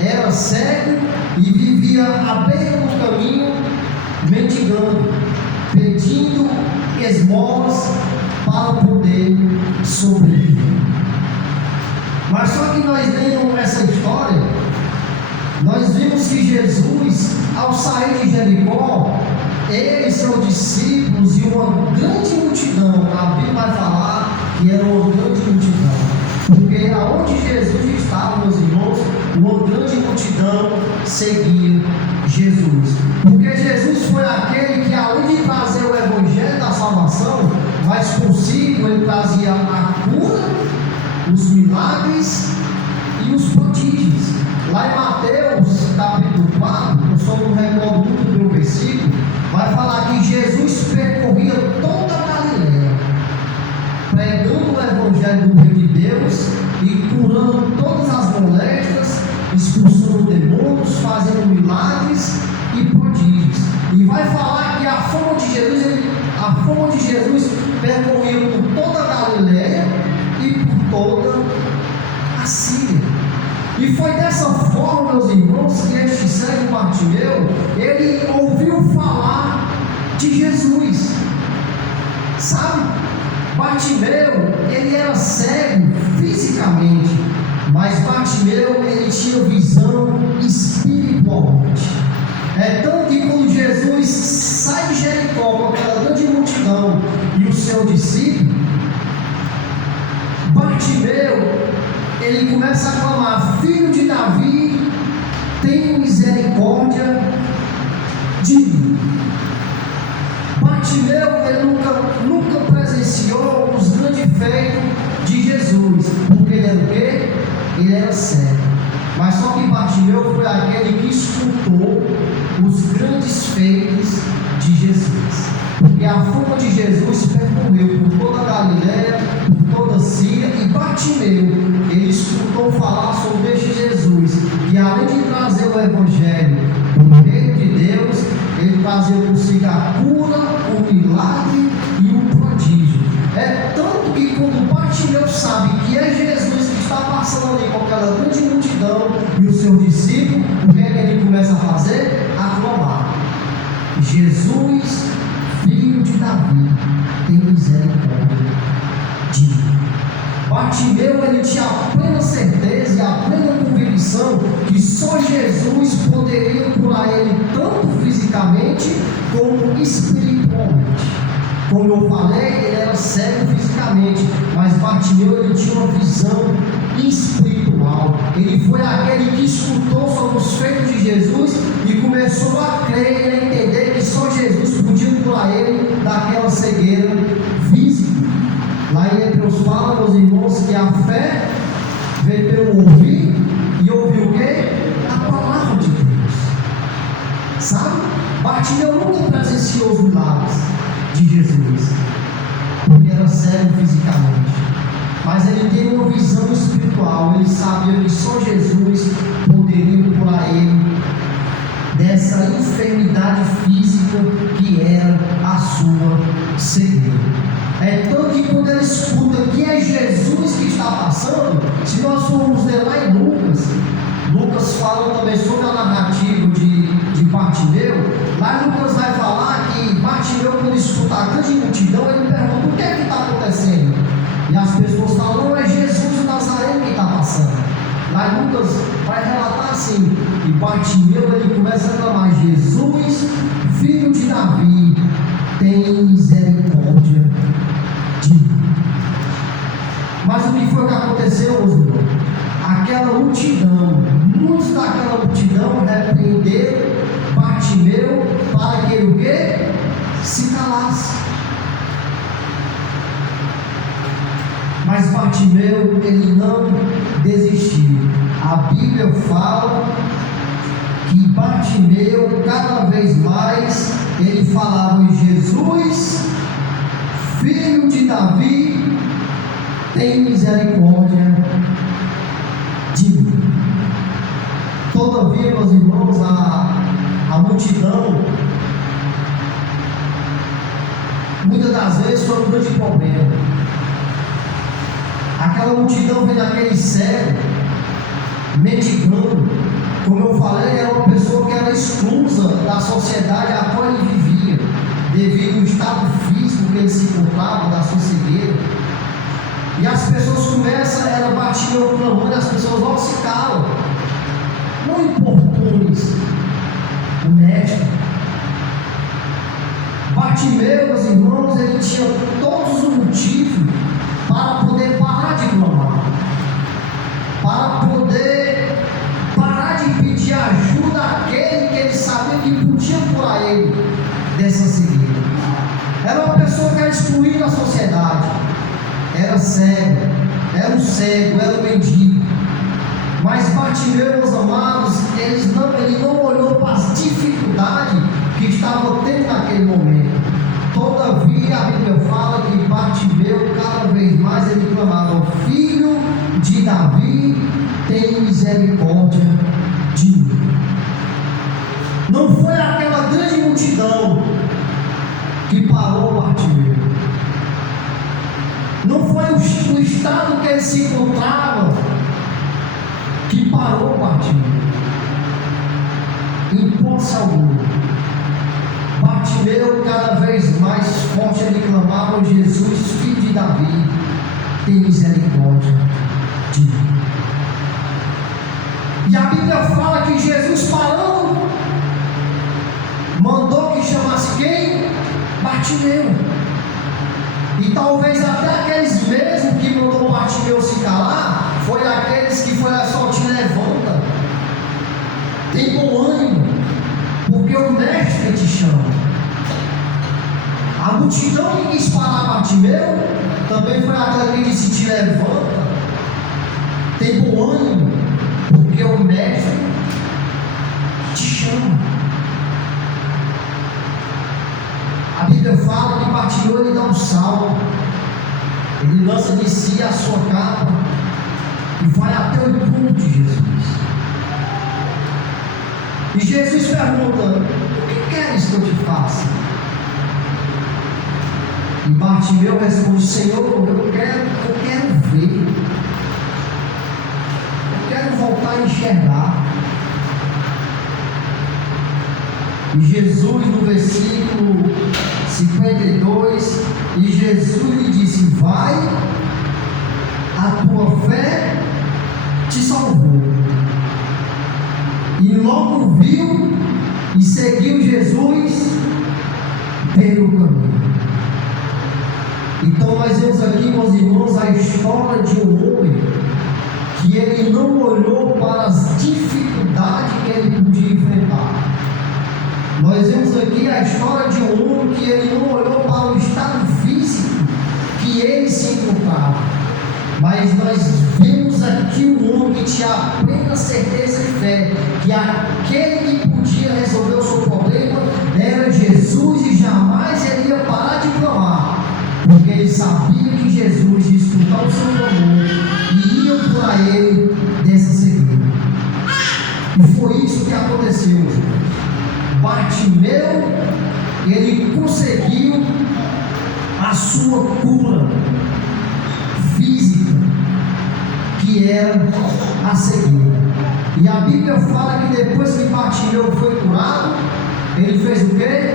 era cego e vivia à beira do caminho, mendigando, pedindo esmolas para poder sobreviver. Mas só que nós lendo essa história, nós vimos que Jesus, ao sair de Jericó, ele e seus discípulos e uma grande multidão, a Bíblia vai falar que era uma grande multidão, porque aonde Jesus estava, meus irmãos, uma grande multidão seguia Jesus, porque Jesus foi aquele que, além de trazer o evangelho da salvação, mas consigo ele trazia a cura, os milagres e os prodígios. Lá em Mateus capítulo 4, eu só não recordo muito do versículo, vai falar que Jesus percorria toda a Galileia, pregando o evangelho do reino de Deus e curando todas as moléstias, expulsando demônios, fazendo milagres e prodígios. E vai falar que a fama de Jesus percorria por toda a Galileia e por toda a Síria. E foi dessa forma, meus irmãos, que este cego Bartimeu, ele ouviu falar de Jesus. Sabe, Bartimeu, ele era cego fisicamente, mas Bartimeu, ele tinha visão espiritualmente. É tanto que quando Jesus sai de Jericó com aquela grande multidão e o seu discípulo, Bartimeu, ele começa a clamar: filho de Davi, tenha misericórdia de mim. Bartimeu, ele nunca presenciou os grandes feitos de Jesus, porque ele era o quê? Ele era cego. Mas só que Bartimeu foi aquele que escutou os grandes feitos de Jesus, porque a fama de Jesus percorreu por toda a Galileia, por toda a Síria, e Bartimeu, ele escutou falar sobre este Jesus, que além de trazer o evangelho do reino de Deus, ele trazia consigo a cura, o milagre e o prodígio. É tanto que quando Bartimeu sabe que é Jesus que está passando ali com aquela grande multidão e o seu discípulo, o que é que ele começa a fazer? A clamar: Jesus, filho de Davi, tem misericórdia de mim. Bartimeu, ele tinha a plena certeza e a plena convicção que só Jesus poderia curar ele tanto fisicamente como espiritualmente. Como eu falei, ele era cego fisicamente, mas Bartimeu, ele tinha uma visão espiritual. Ele foi aquele que escutou sobre os feitos de Jesus e começou a crer e a entender que só Jesus podia curar ele daquela cegueira física. Lá em Hebreus fala, meus irmãos, que a fé veio pelo ouvir, e ouvir o quê? A palavra de Deus. Sabe? Bartimeu nunca presenciou os milagres de Jesus, porque era cego fisicamente, mas ele teve uma visão espiritual. Ele sabia que só Jesus poderia curar ele dessa enfermidade física que era a sua cegueira. É tanto que quando ele escuta que é Jesus que está passando, se nós formos ler lá em Lucas fala também sobre a narrativa de Bartimeu. Lá Lucas vai falar que Bartimeu, quando escuta a grande multidão, ele pergunta: o que é que está acontecendo? E as pessoas falam: não, é Jesus de Nazaré que está passando. Lá Lucas vai relatar assim: e Bartimeu, ele começa a clamar: Jesus, filho de Davi, tem misericórdia de mim. Mas o que foi que aconteceu, meus irmãos? Aquela multidão, muitos daquela multidão repreenderam Bartimeu para que ele o quê? Se calasse. Mas Bartimeu, ele não desistiu. A Bíblia fala que Bartimeu, cada vez mais, ele falava em Jesus, filho de Davi, tem misericórdia de mim. Todavia, meus irmãos, a multidão, muitas das vezes, foi um grande problema. Aquela multidão vem daquele cego, mendigando. Como eu falei, era uma pessoa que era exclusa da sociedade a qual ele vivia, devido ao estado físico que ele se encontrava, da sua cegueira. E as pessoas começam, ela batia o clamor, e as pessoas logo se calam. Não importunes o médico. Bartimeu, meus irmãos, ele tinha todos os motivos para poder parar de clamar, para poder parar de pedir ajuda àquele que ele sabia que podia curar ele dessa cegueira. Era uma pessoa que era excluída da sociedade, era cego, era um cego, era um mendigo. Mas Bartimeu, meus amados, ele não olhou para as dificuldades que estava tendo naquele momento. Todavia, a Bíblia fala que Bartimeu, cada vez mais, ele clamava: filho de Davi, tem misericórdia de mim. Não foi aquela grande multidão que parou Bartimeu. Não foi o estado que ele se encontrava que parou Bartimeu. Em posse alguma. Bartimeu, cada vez mais forte, ele clamava: Jesus, filho de Davi, tem misericórdia de mim. E a Bíblia fala que Jesus, parando, mandou que chamasse quem? Bartimeu. E talvez até aqueles mesmos que mandou Bartimeu se calar, foi aqueles que foi só: te levanta, tem bom ânimo, porque o mestre te chama. A multidão que quis parar Bartimeu também foi aquela que disse: te levanta, tem bom ânimo, porque o mestre te chama. A Bíblia fala que Bartimeu, ele dá um salto, ele lança de si a sua capa e vai até o encontro de Jesus. E Jesus pergunta: o que queres que eu te faça? E Bartimeu responde: Senhor, eu quero ver, eu quero voltar a enxergar. E Jesus, no versículo 52, e Jesus lhe disse: vai, a tua fé te salvou. E logo viu e seguiu Jesus pelo caminho. Então nós vemos aqui, meus irmãos, a história de um homem que ele não olhou para as dificuldades que ele podia enfrentar. Nós vemos aqui a história de um homem que ele não olhou para o estado físico que ele se encontrava. Mas nós vemos aqui um homem que tinha a plena certeza e fé que aquele que podia resolver o seu problema era Jesus, e jamais ele ia parar de clamar, porque ele sabia que Jesus ia escutar o seu clamor e ia curar ele dessa cegueira. E foi isso que aconteceu. Bartimeu, ele conseguiu a sua cura física, que era a cegueira. E a Bíblia fala que depois que Bartimeu foi curado, ele fez o quê?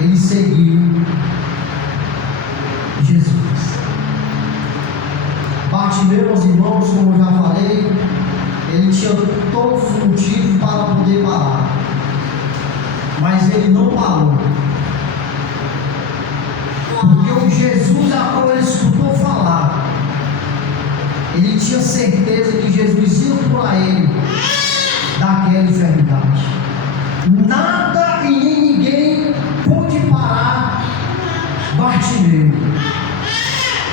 Ele seguiu Jesus. Bartimeu, meus irmãos, como eu já falei, ele tinha todos os motivos para poder parar, mas ele não parou, porque o Jesus a qual ele escutou falar ele tinha certeza que Jesus ia curar ele daquela enfermidade. Nada e nem ninguém pôde parar Bartimeu.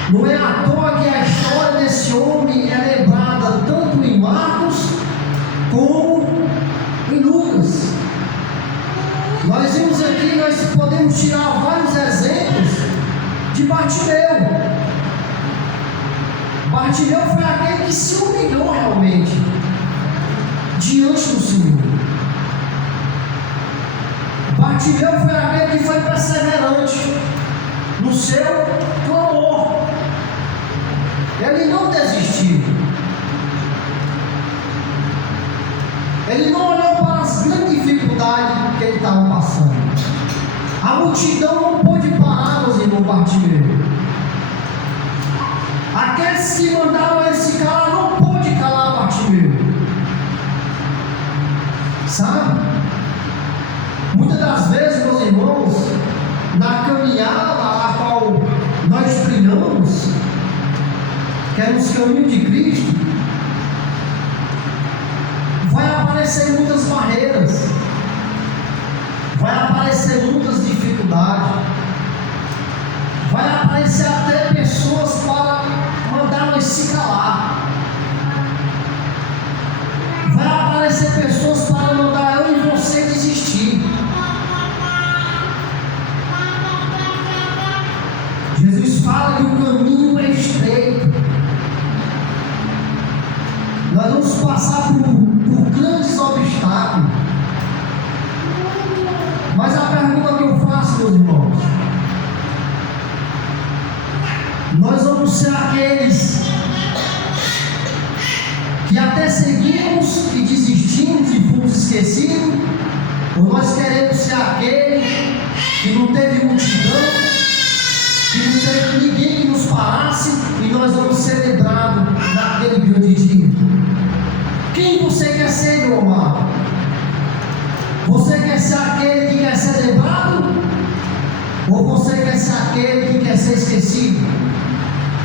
Não é à toa que a história desse homem é lembrada tanto em Marcos como em Lucas. Nós vimos aqui, nós podemos tirar vários exemplos de Bartimeu. Bartimeu foi aquele que se humilhou realmente diante do Senhor. Bartimeu foi aquele que foi perseverante no seu clamor. Ele não desistiu. Ele não olhou para as grandes dificuldades que ele estava passando. A multidão não pôde parar, meus irmãos, Bartimeu. Aqueles que mandaram ele se calar não pôde calar Bartimeu. Sabe? Muitas das vezes, meus irmãos, na caminhada a qual nós trilhamos, que é nos caminhos de Cristo, vai aparecer muitas barreiras, vai aparecer muitas dificuldades, vai aparecer até pessoas para mandar nós se calar, vai aparecer pessoas para mandar eu e você desistir. Jesus fala que o caminho é estreito. Nós vamos passar por grandes obstáculos. Mas a pergunta que eu faço, meus irmãos, nós vamos ser aqueles que até seguimos e desistimos e fomos esquecidos, ou nós queremos ser aquele que não teve multidão, que não teve ninguém que nos parasse, e nós vamos ser lembrados naquele grande dia? Quem você quer ser, meu amado? Você quer ser aquele que quer ser lembrado? Ou você quer ser aquele que quer ser esquecido?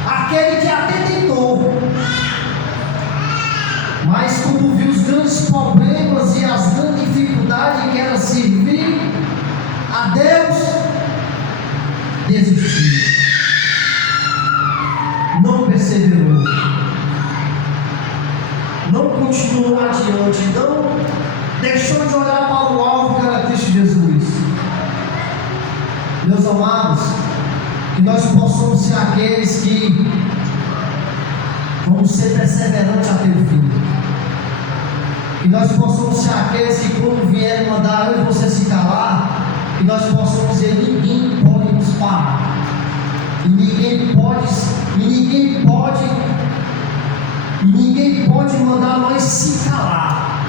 Aquele que até tentou, mas como viu os grandes problemas e as grandes dificuldades que era servir a Deus, desistiu, não perseverou, não continuou adiante, não deixou de olhar para o alvo que era Cristo Jesus. Meus amados, que nós possamos ser aqueles que vamos ser perseverantes até o fim. Que nós possamos ser aqueles que, quando vierem mandar eu e você se calar, que nós possamos dizer: ninguém pode nos parar, e ninguém pode mandar nós se calar,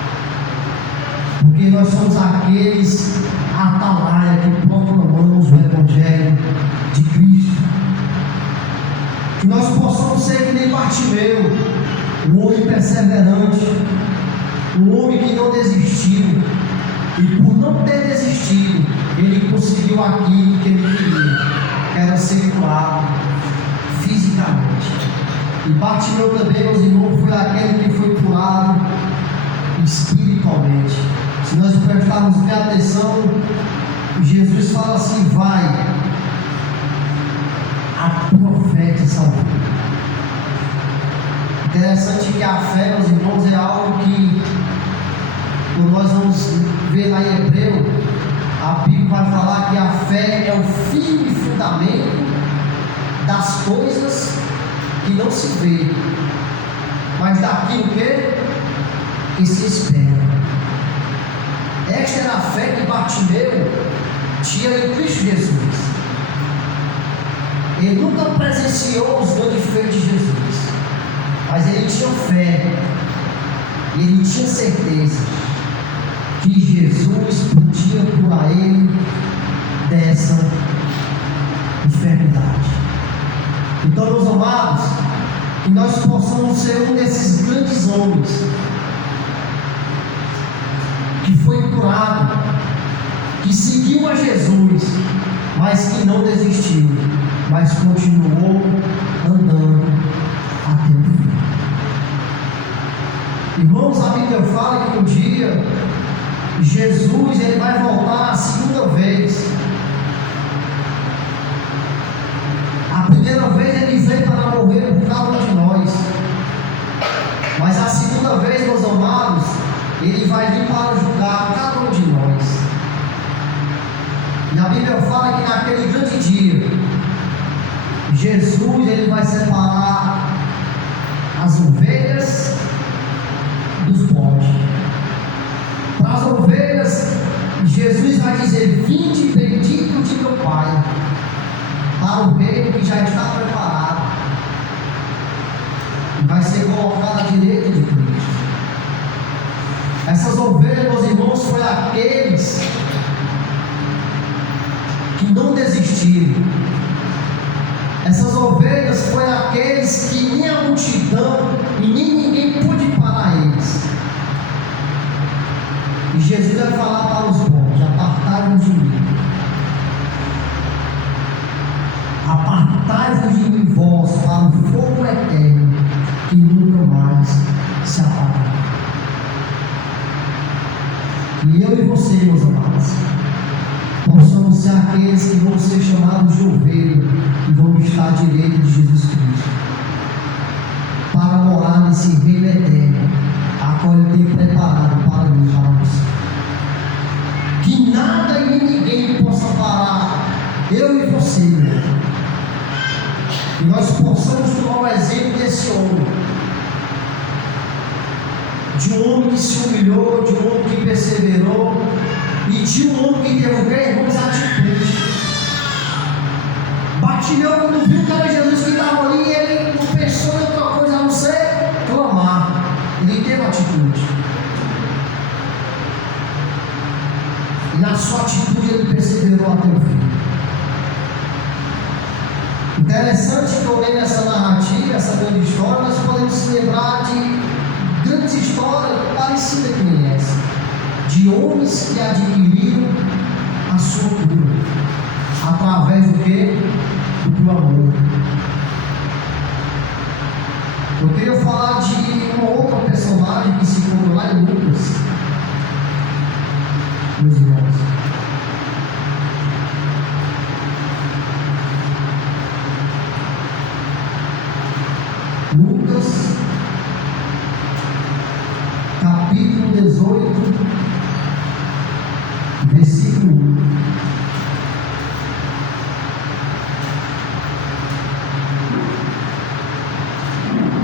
porque nós somos aqueles atalaia que proclamamos o Evangelho de Cristo. Que nós possamos ser que nem Bartimeu, um homem perseverante, um homem que não desistiu, e por não ter desistido, ele conseguiu aquilo que ele queria, que era ser curado fisicamente. E Bartimeu também, meus irmãos, foi aquele que foi curado espiritualmente. Se nós prestarmos bem atenção, Jesus fala assim: vai, a tua fé te salvou. Interessante que a fé, meus irmãos, é algo que, quando nós vamos ver lá em Hebreu, a Bíblia vai falar que a fé é o firme fundamento das coisas que não se vê, mas daquilo que se espera. Esta era a fé que Bartimeu tinha em Cristo Jesus. Ele nunca presenciou os grandes feitos de Jesus, mas ele tinha fé, e ele tinha certeza que Jesus podia curar ele dessa enfermidade. Então, meus amados, que nós possamos ser um desses grandes homens que foi curado, que seguiu a Jesus, mas que não desistiu, mas continuou andando até o fim. Irmãos, a Bíblia fala que um dia Jesus ele vai voltar a segunda vez. A primeira vez ele veio para morrer por cada um de nós. Mas a segunda vez, meus amados, ele vai vir para julgar cada um de nós. E a Bíblia fala que naquele grande dia, Jesus ele vai separar as ovelhas dos bodes. Para as ovelhas, Jesus vai dizer: vinde bendito de meu Pai, para o reino que já está preparado, e vai ser colocado à direita de Cristo. Essas ovelhas, meus irmãos, foram aqueles que não desistiram. Essas ovelhas foram aqueles que nem a multidão e nem ninguém pôde parar eles. E Jesus vai falar para os bons: apartai-vos de mim. Apartai-vos de mim, vós, para o fogo eterno, que nunca mais se apaga. E eu e você, meus amados, possamos ser aqueles que vão ser chamados de ovelha e vão estar à direita de Jesus Cristo, para morar nesse reino eterno, a qual Ele tem preparado para mim e para você. Que nada e nem ninguém possa parar eu e você, meu irmão. Que nós possamos tomar o exemplo desse homem, de um homem que se humilhou, de um homem que perseverou, e de um homem que teve o que, irmãos, atitude. Batilhão, quando viu que era Jesus que estava ali, ele não pensou em outra coisa a não ser clamar. Ele teve atitude. E na sua atitude ele perseverou até o fim. Interessante que eu leio essa narrativa, essa grande história, nós podemos se lembrar de grandes histórias parecidas com essa, de homens que adquiriram a sua cura, através do que? Do amor. Eu queria falar de uma outra personagem que se encontra lá em Lucas, meus irmãos. Lucas, capítulo 18, versículo 1.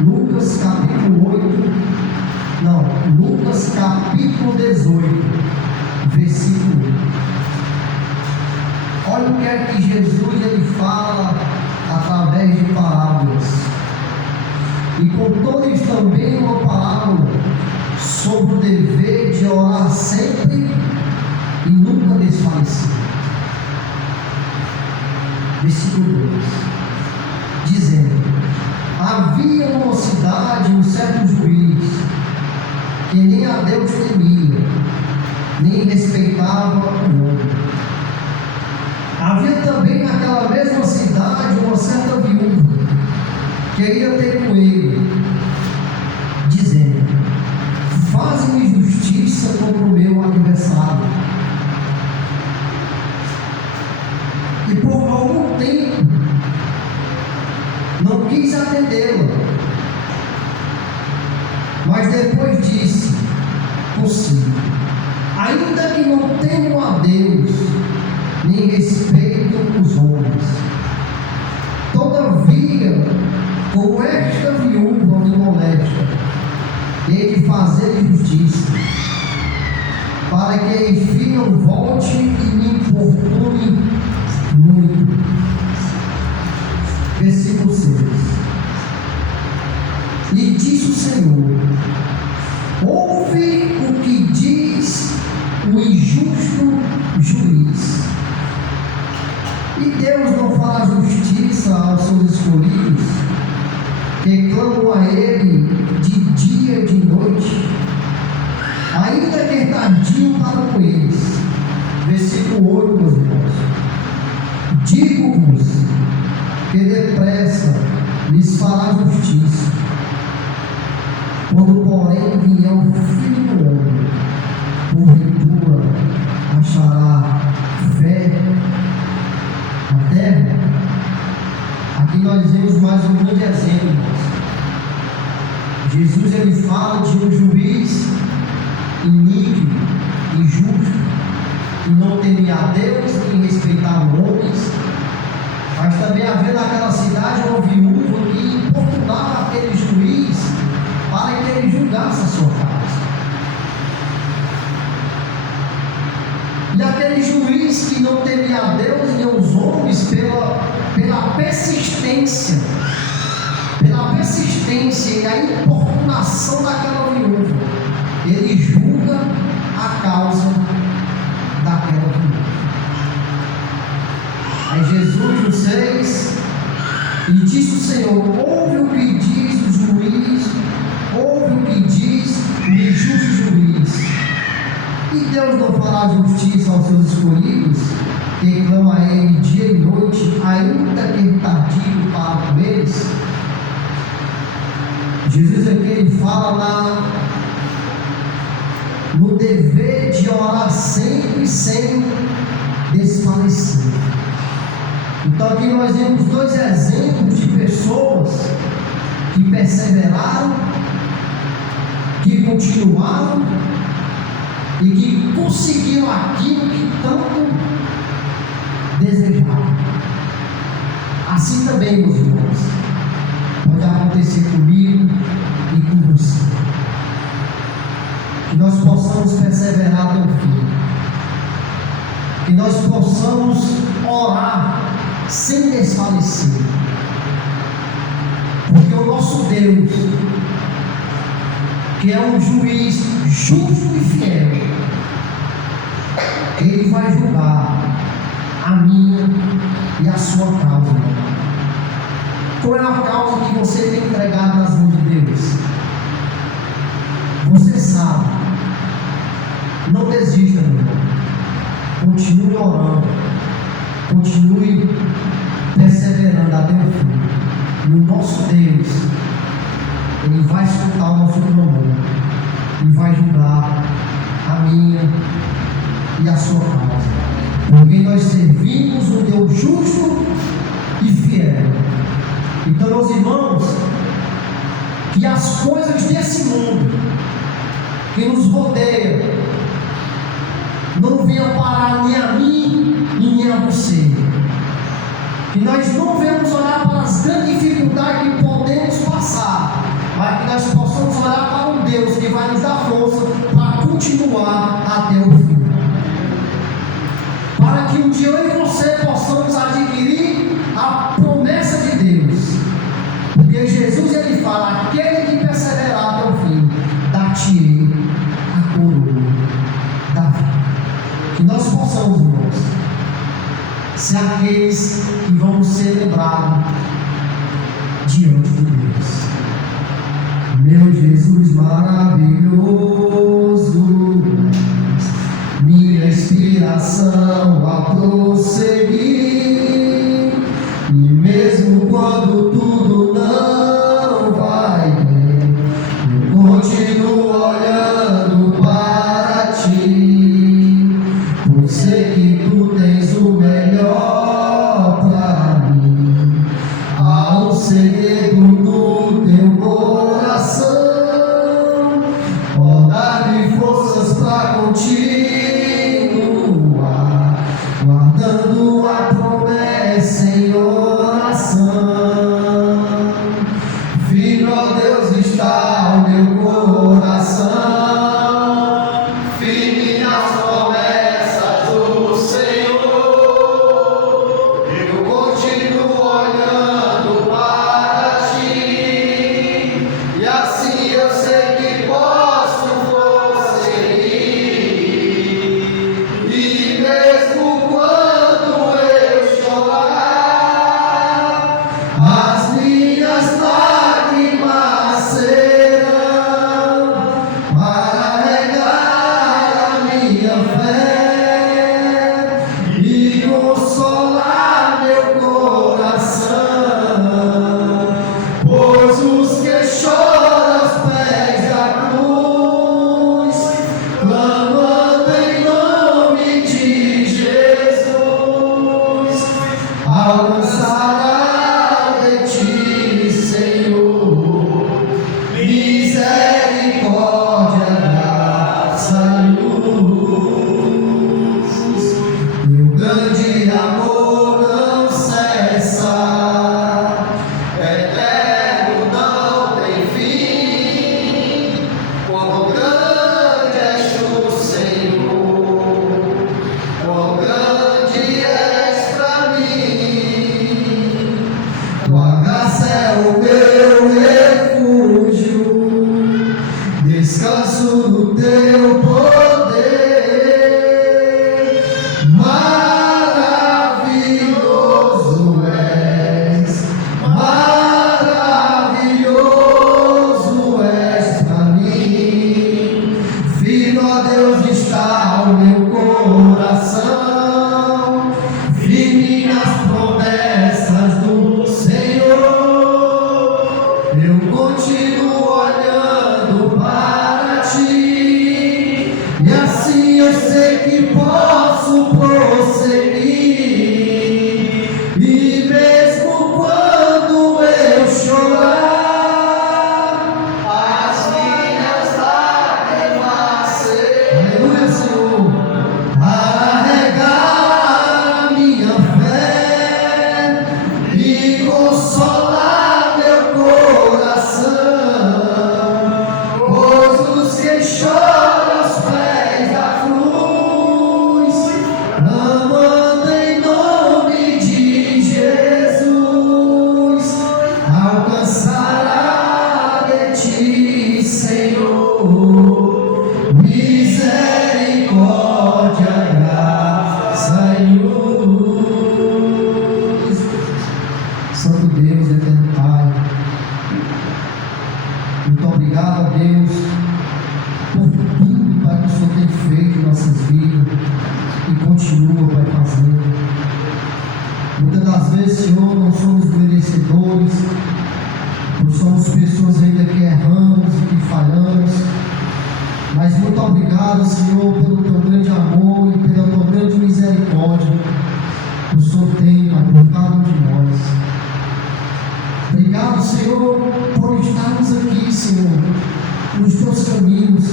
Lucas, capítulo 8, não, Lucas, capítulo 18, versículo 1. Olha o que é que Jesus ele fala através de parábolas. E contou-lhes também uma parábola sobre o dever de orar sempre e nunca desfalecer. Versículo 2, dizendo: havia numa cidade um certo juiz, que nem a Deus temia, nem respeitava o homem. Havia também naquela mesma cidade uma certa viúva, que ia ter com ele, dizendo: faze-me justiça contra o meu adversário. E por algum tempo não quis atendê-la, mas depois disse consigo: ainda que não tenham a Deus, nem respeito os homens, todavia, como esta viúva me molesta, hei de fazer justiça, para que enfim eu volte e me importune muito. Versículo 6. E disse o Senhor: ouve o que diz o injusto juiz. E Deus não fará justiça aos seus escolhidos, que clamam a Ele de dia e de noite, ainda que tardio para com eles. Versículo 8, meus irmãos: digo-vos que depressa lhes fará justiça, quando porém vier o Aqui nós vemos mais um grande exemplo, irmãos. Jesus ele fala de um juiz iníquo, injusto, que não temia a Deus e respeitava homens, mas também havia naquela cidade uma viúva que importunava aquele juiz para que ele julgasse a sua causa. E aquele juiz que não temia a Deus nem os homens pela persistência e a importunação daquela viúva, ele julga a causa daquela viúva. Aí Jesus no 6, e disse o Senhor: ouve o que diz o juiz, ouve o que diz o injusto juiz. E Deus não fará justiça aos seus escolhidos, que clama a Ele dia e noite, ainda que tardio para com eles? Jesus aqui ele fala lá no dever de orar sempre sem desfalecer. Então aqui nós vemos dois exemplos de pessoas que perseveraram, que continuaram e que conseguiram aquilo que tanto desejavam. Assim também, meus irmãos, pode acontecer comigo e com você. Que nós possamos perseverar até o fim. Que nós possamos orar sem desfalecer. Porque o nosso Deus, que é um juiz justo e fiel, Ele vai julgar a minha e a sua causa. Qual é a causa que você tem entregado nas mãos de Deus? Você sabe. Não desista, meu irmão. Continue orando. Continue perseverando até o fim. E o nosso Deus, Ele vai escutar o nosso clamor e vai julgar a minha e a sua causa. Porque nós servimos um Deus justo e fiel. Então, meus irmãos, que as coisas desse mundo que nos rodeia não venham parar nem a mim e nem a você. Que nós não venhamos olhar para as grandes dificuldades que podemos passar, mas que nós possamos olhar para um Deus que vai nos dar força para continuar até o fim. Para que um dia eu e você possamos adquirir a promessa de Deus. Porque Jesus ele fala: aquele que perseverar até o fim, dar-te-ei a coroa da vida. Que nós possamos, irmãos, ser aqueles que vão ser lembrados diante de Deus. Meu Jesus maravilhoso, minha inspiração a prosseguir, e mesmo quando tudo não vai bem, eu continuo olhando para ti, por sei que tu tens o melhor para mim. Há um segredo obrigado a Deus por tudo, Pai, que o Senhor tem feito em nossas vidas e continua, Pai, fazendo. Muitas das vezes, Senhor, não somos merecedores, não somos pessoas ainda que erramos e que falhamos, mas muito obrigado, Senhor, pelo teu grande amor e pela tua grande misericórdia que o Senhor tem, Pai, por cada um de nós. Obrigado, Senhor, por estarmos aqui, Senhor, nos teus caminhos.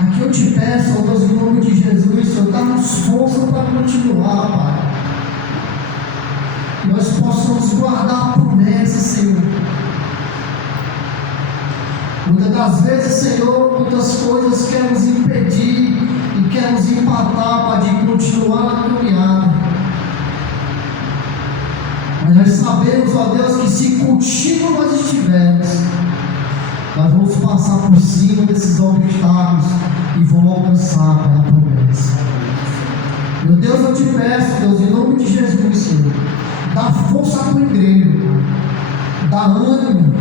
Aqui eu te peço, ó Deus, em nome de Jesus, Senhor, dá-nos força para continuar, Pai. Que nós possamos guardar a promessa, Senhor. Muitas das vezes, Senhor, muitas coisas querem nos impedir e querem nos empatar, Pai, de continuar na caminhada. Mas nós sabemos, ó Deus, que se contigo nós estivermos, nós vamos passar por cima desses obstáculos e vamos alcançar, Pai, a promessa. Meu Deus, eu te peço, Deus, em nome de Jesus, Senhor, dá força à tua igreja, dá ânimo,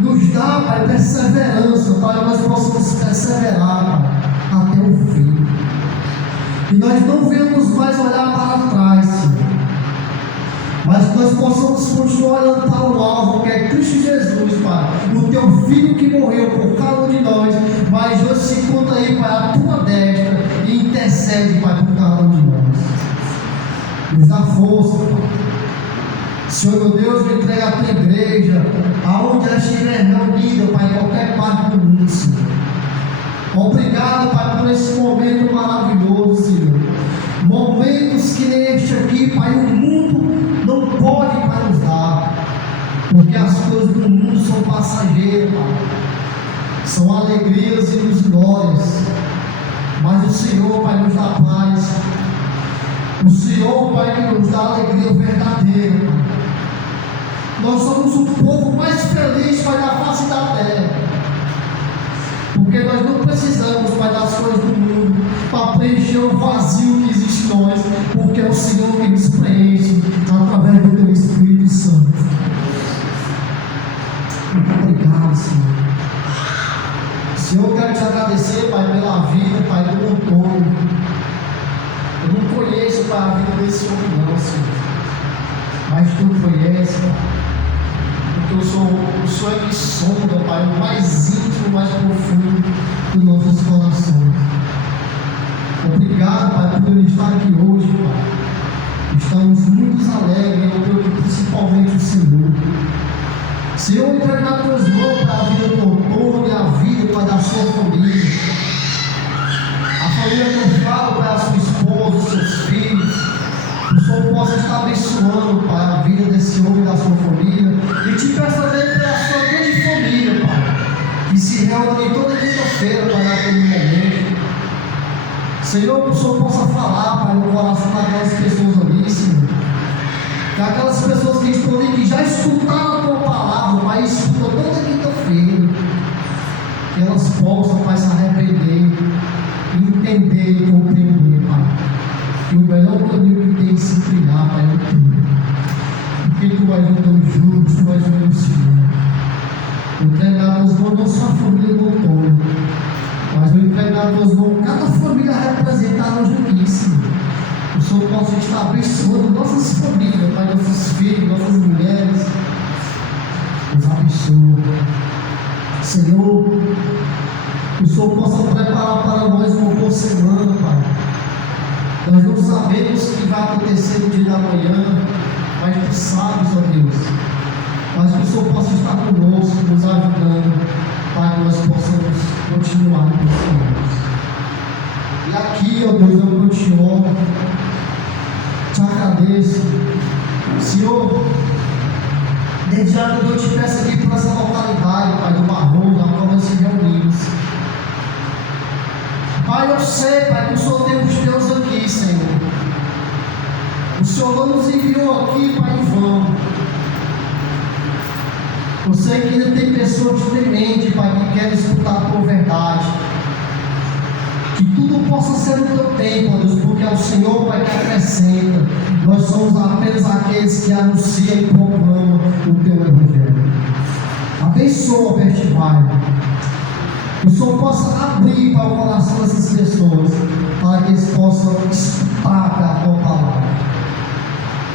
nos dá, Pai, perseverança, para que nós possamos perseverar, Pai, até o fim. E nós não venhamos mais olhar para trás, Senhor, mas que nós possamos continuar olhando para o alvo, que é Cristo Jesus, Pai, o teu Filho que morreu por cada um de nós, mas hoje se encontra aí, Pai, a tua destra e intercede, Pai, por cada um de nós. Nos dá força, Pai. Senhor, meu Deus, eu entrego a tua igreja, aonde ela estiver reunida, Pai, em qualquer parte do mundo, Senhor. Obrigado, Pai, por esse momento maravilhoso, Senhor. Momentos que nem este aqui, Pai, o mundo não pode, Pai, nos dar, porque as coisas do mundo são passageiras, Pai. São alegrias e glórias, mas o Senhor, Pai, nos dá paz. O Senhor, Pai, que nos dá alegria verdadeira, Pai. Nós somos o povo mais feliz, Pai, da face da terra, porque nós não precisamos, Pai, das coisas do mundo para preencher o vazio que existe em nós, porque é o Senhor que nos preenche através do teu Espírito Santo. Muito obrigado, Senhor. Senhor, eu quero te agradecer, Pai, pela vida, Pai, do Antônio. Eu não conheço, Pai, a vida desse homem, não, Senhor, mas tu conheces, Pai. Porque o Senhor é que sonda, Pai, o mais íntimo, o mais profundo dos nossos corações. Obrigado, Pai, por ele estar aqui hoje, Pai. Estamos muito alegres, eu creio que principalmente o Senhor. Senhor, entrega nas tuas mãos, Pai, a vida do Antônio e a vida, Pai, da sua família. A família que eu falo, Pai, a sua esposa, os seus filhos. Que o Senhor possa estar abençoando, Pai, a vida desse homem e da sua família. E te peço também pela sua grande família, Pai, que se reúne toda quinta-feira, Pai, naquele momento. Senhor, que o Senhor possa falar, Pai, no coração daquelas pessoas ali, Senhor. Que aquelas pessoas que estão ali, que já escutaram a tua palavra, Pai, escutam toda quinta-feira, que elas possam, Pai, se arrepender, entender e compreender, Pai, que o melhor caminho que tem que se trilhar, Pai, é o teu. Porque tu vais ver o justo, tu vais ver o Senhor. Entregar nas mãos não só a família do Antônio, mas eu entregar nas mãos cada família representada hoje aqui, Senhor. O Senhor possa estar abençoando nossas famílias, Pai, nossos filhos, nossas mulheres. Nos abençoa. Senhor, que o Senhor possa preparar para nós uma boa semana, Pai. Nós não sabemos o que vai acontecer no dia da manhã, mas tu sabes, ó Deus. Mas que o Senhor possa estar conosco, nos ajudando, para que nós possamos continuar com os Senhores. E aqui, ó Deus, eu te honro, te agradeço. Senhor, desde já eu te peço aqui por essa localidade, Pai, do Barroso, na qual nós se reunimos. Pai, eu sei, Pai, que o Senhor tem os teus aqui, Senhor. O Senhor não nos enviou aqui, Pai, em vão. Eu sei que ainda tem pessoas tementes, Pai, que querem escutar a tua verdade. Que tudo possa ser no teu tempo, ó Deus, porque é o Senhor, Pai, que acrescenta. Nós somos apenas aqueles que anunciam e proclamam o teu Evangelho. abençoa Vertivalho. Que o Senhor possa abrir para o coração dessas pessoas, para que eles possam escutar a tua palavra.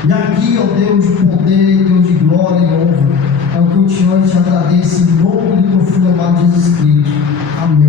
E aqui, ó Deus de poder, Deus de glória e honra, é o que eu te amo e te agradeço em nome do teu Filho amado Jesus Cristo. Amém.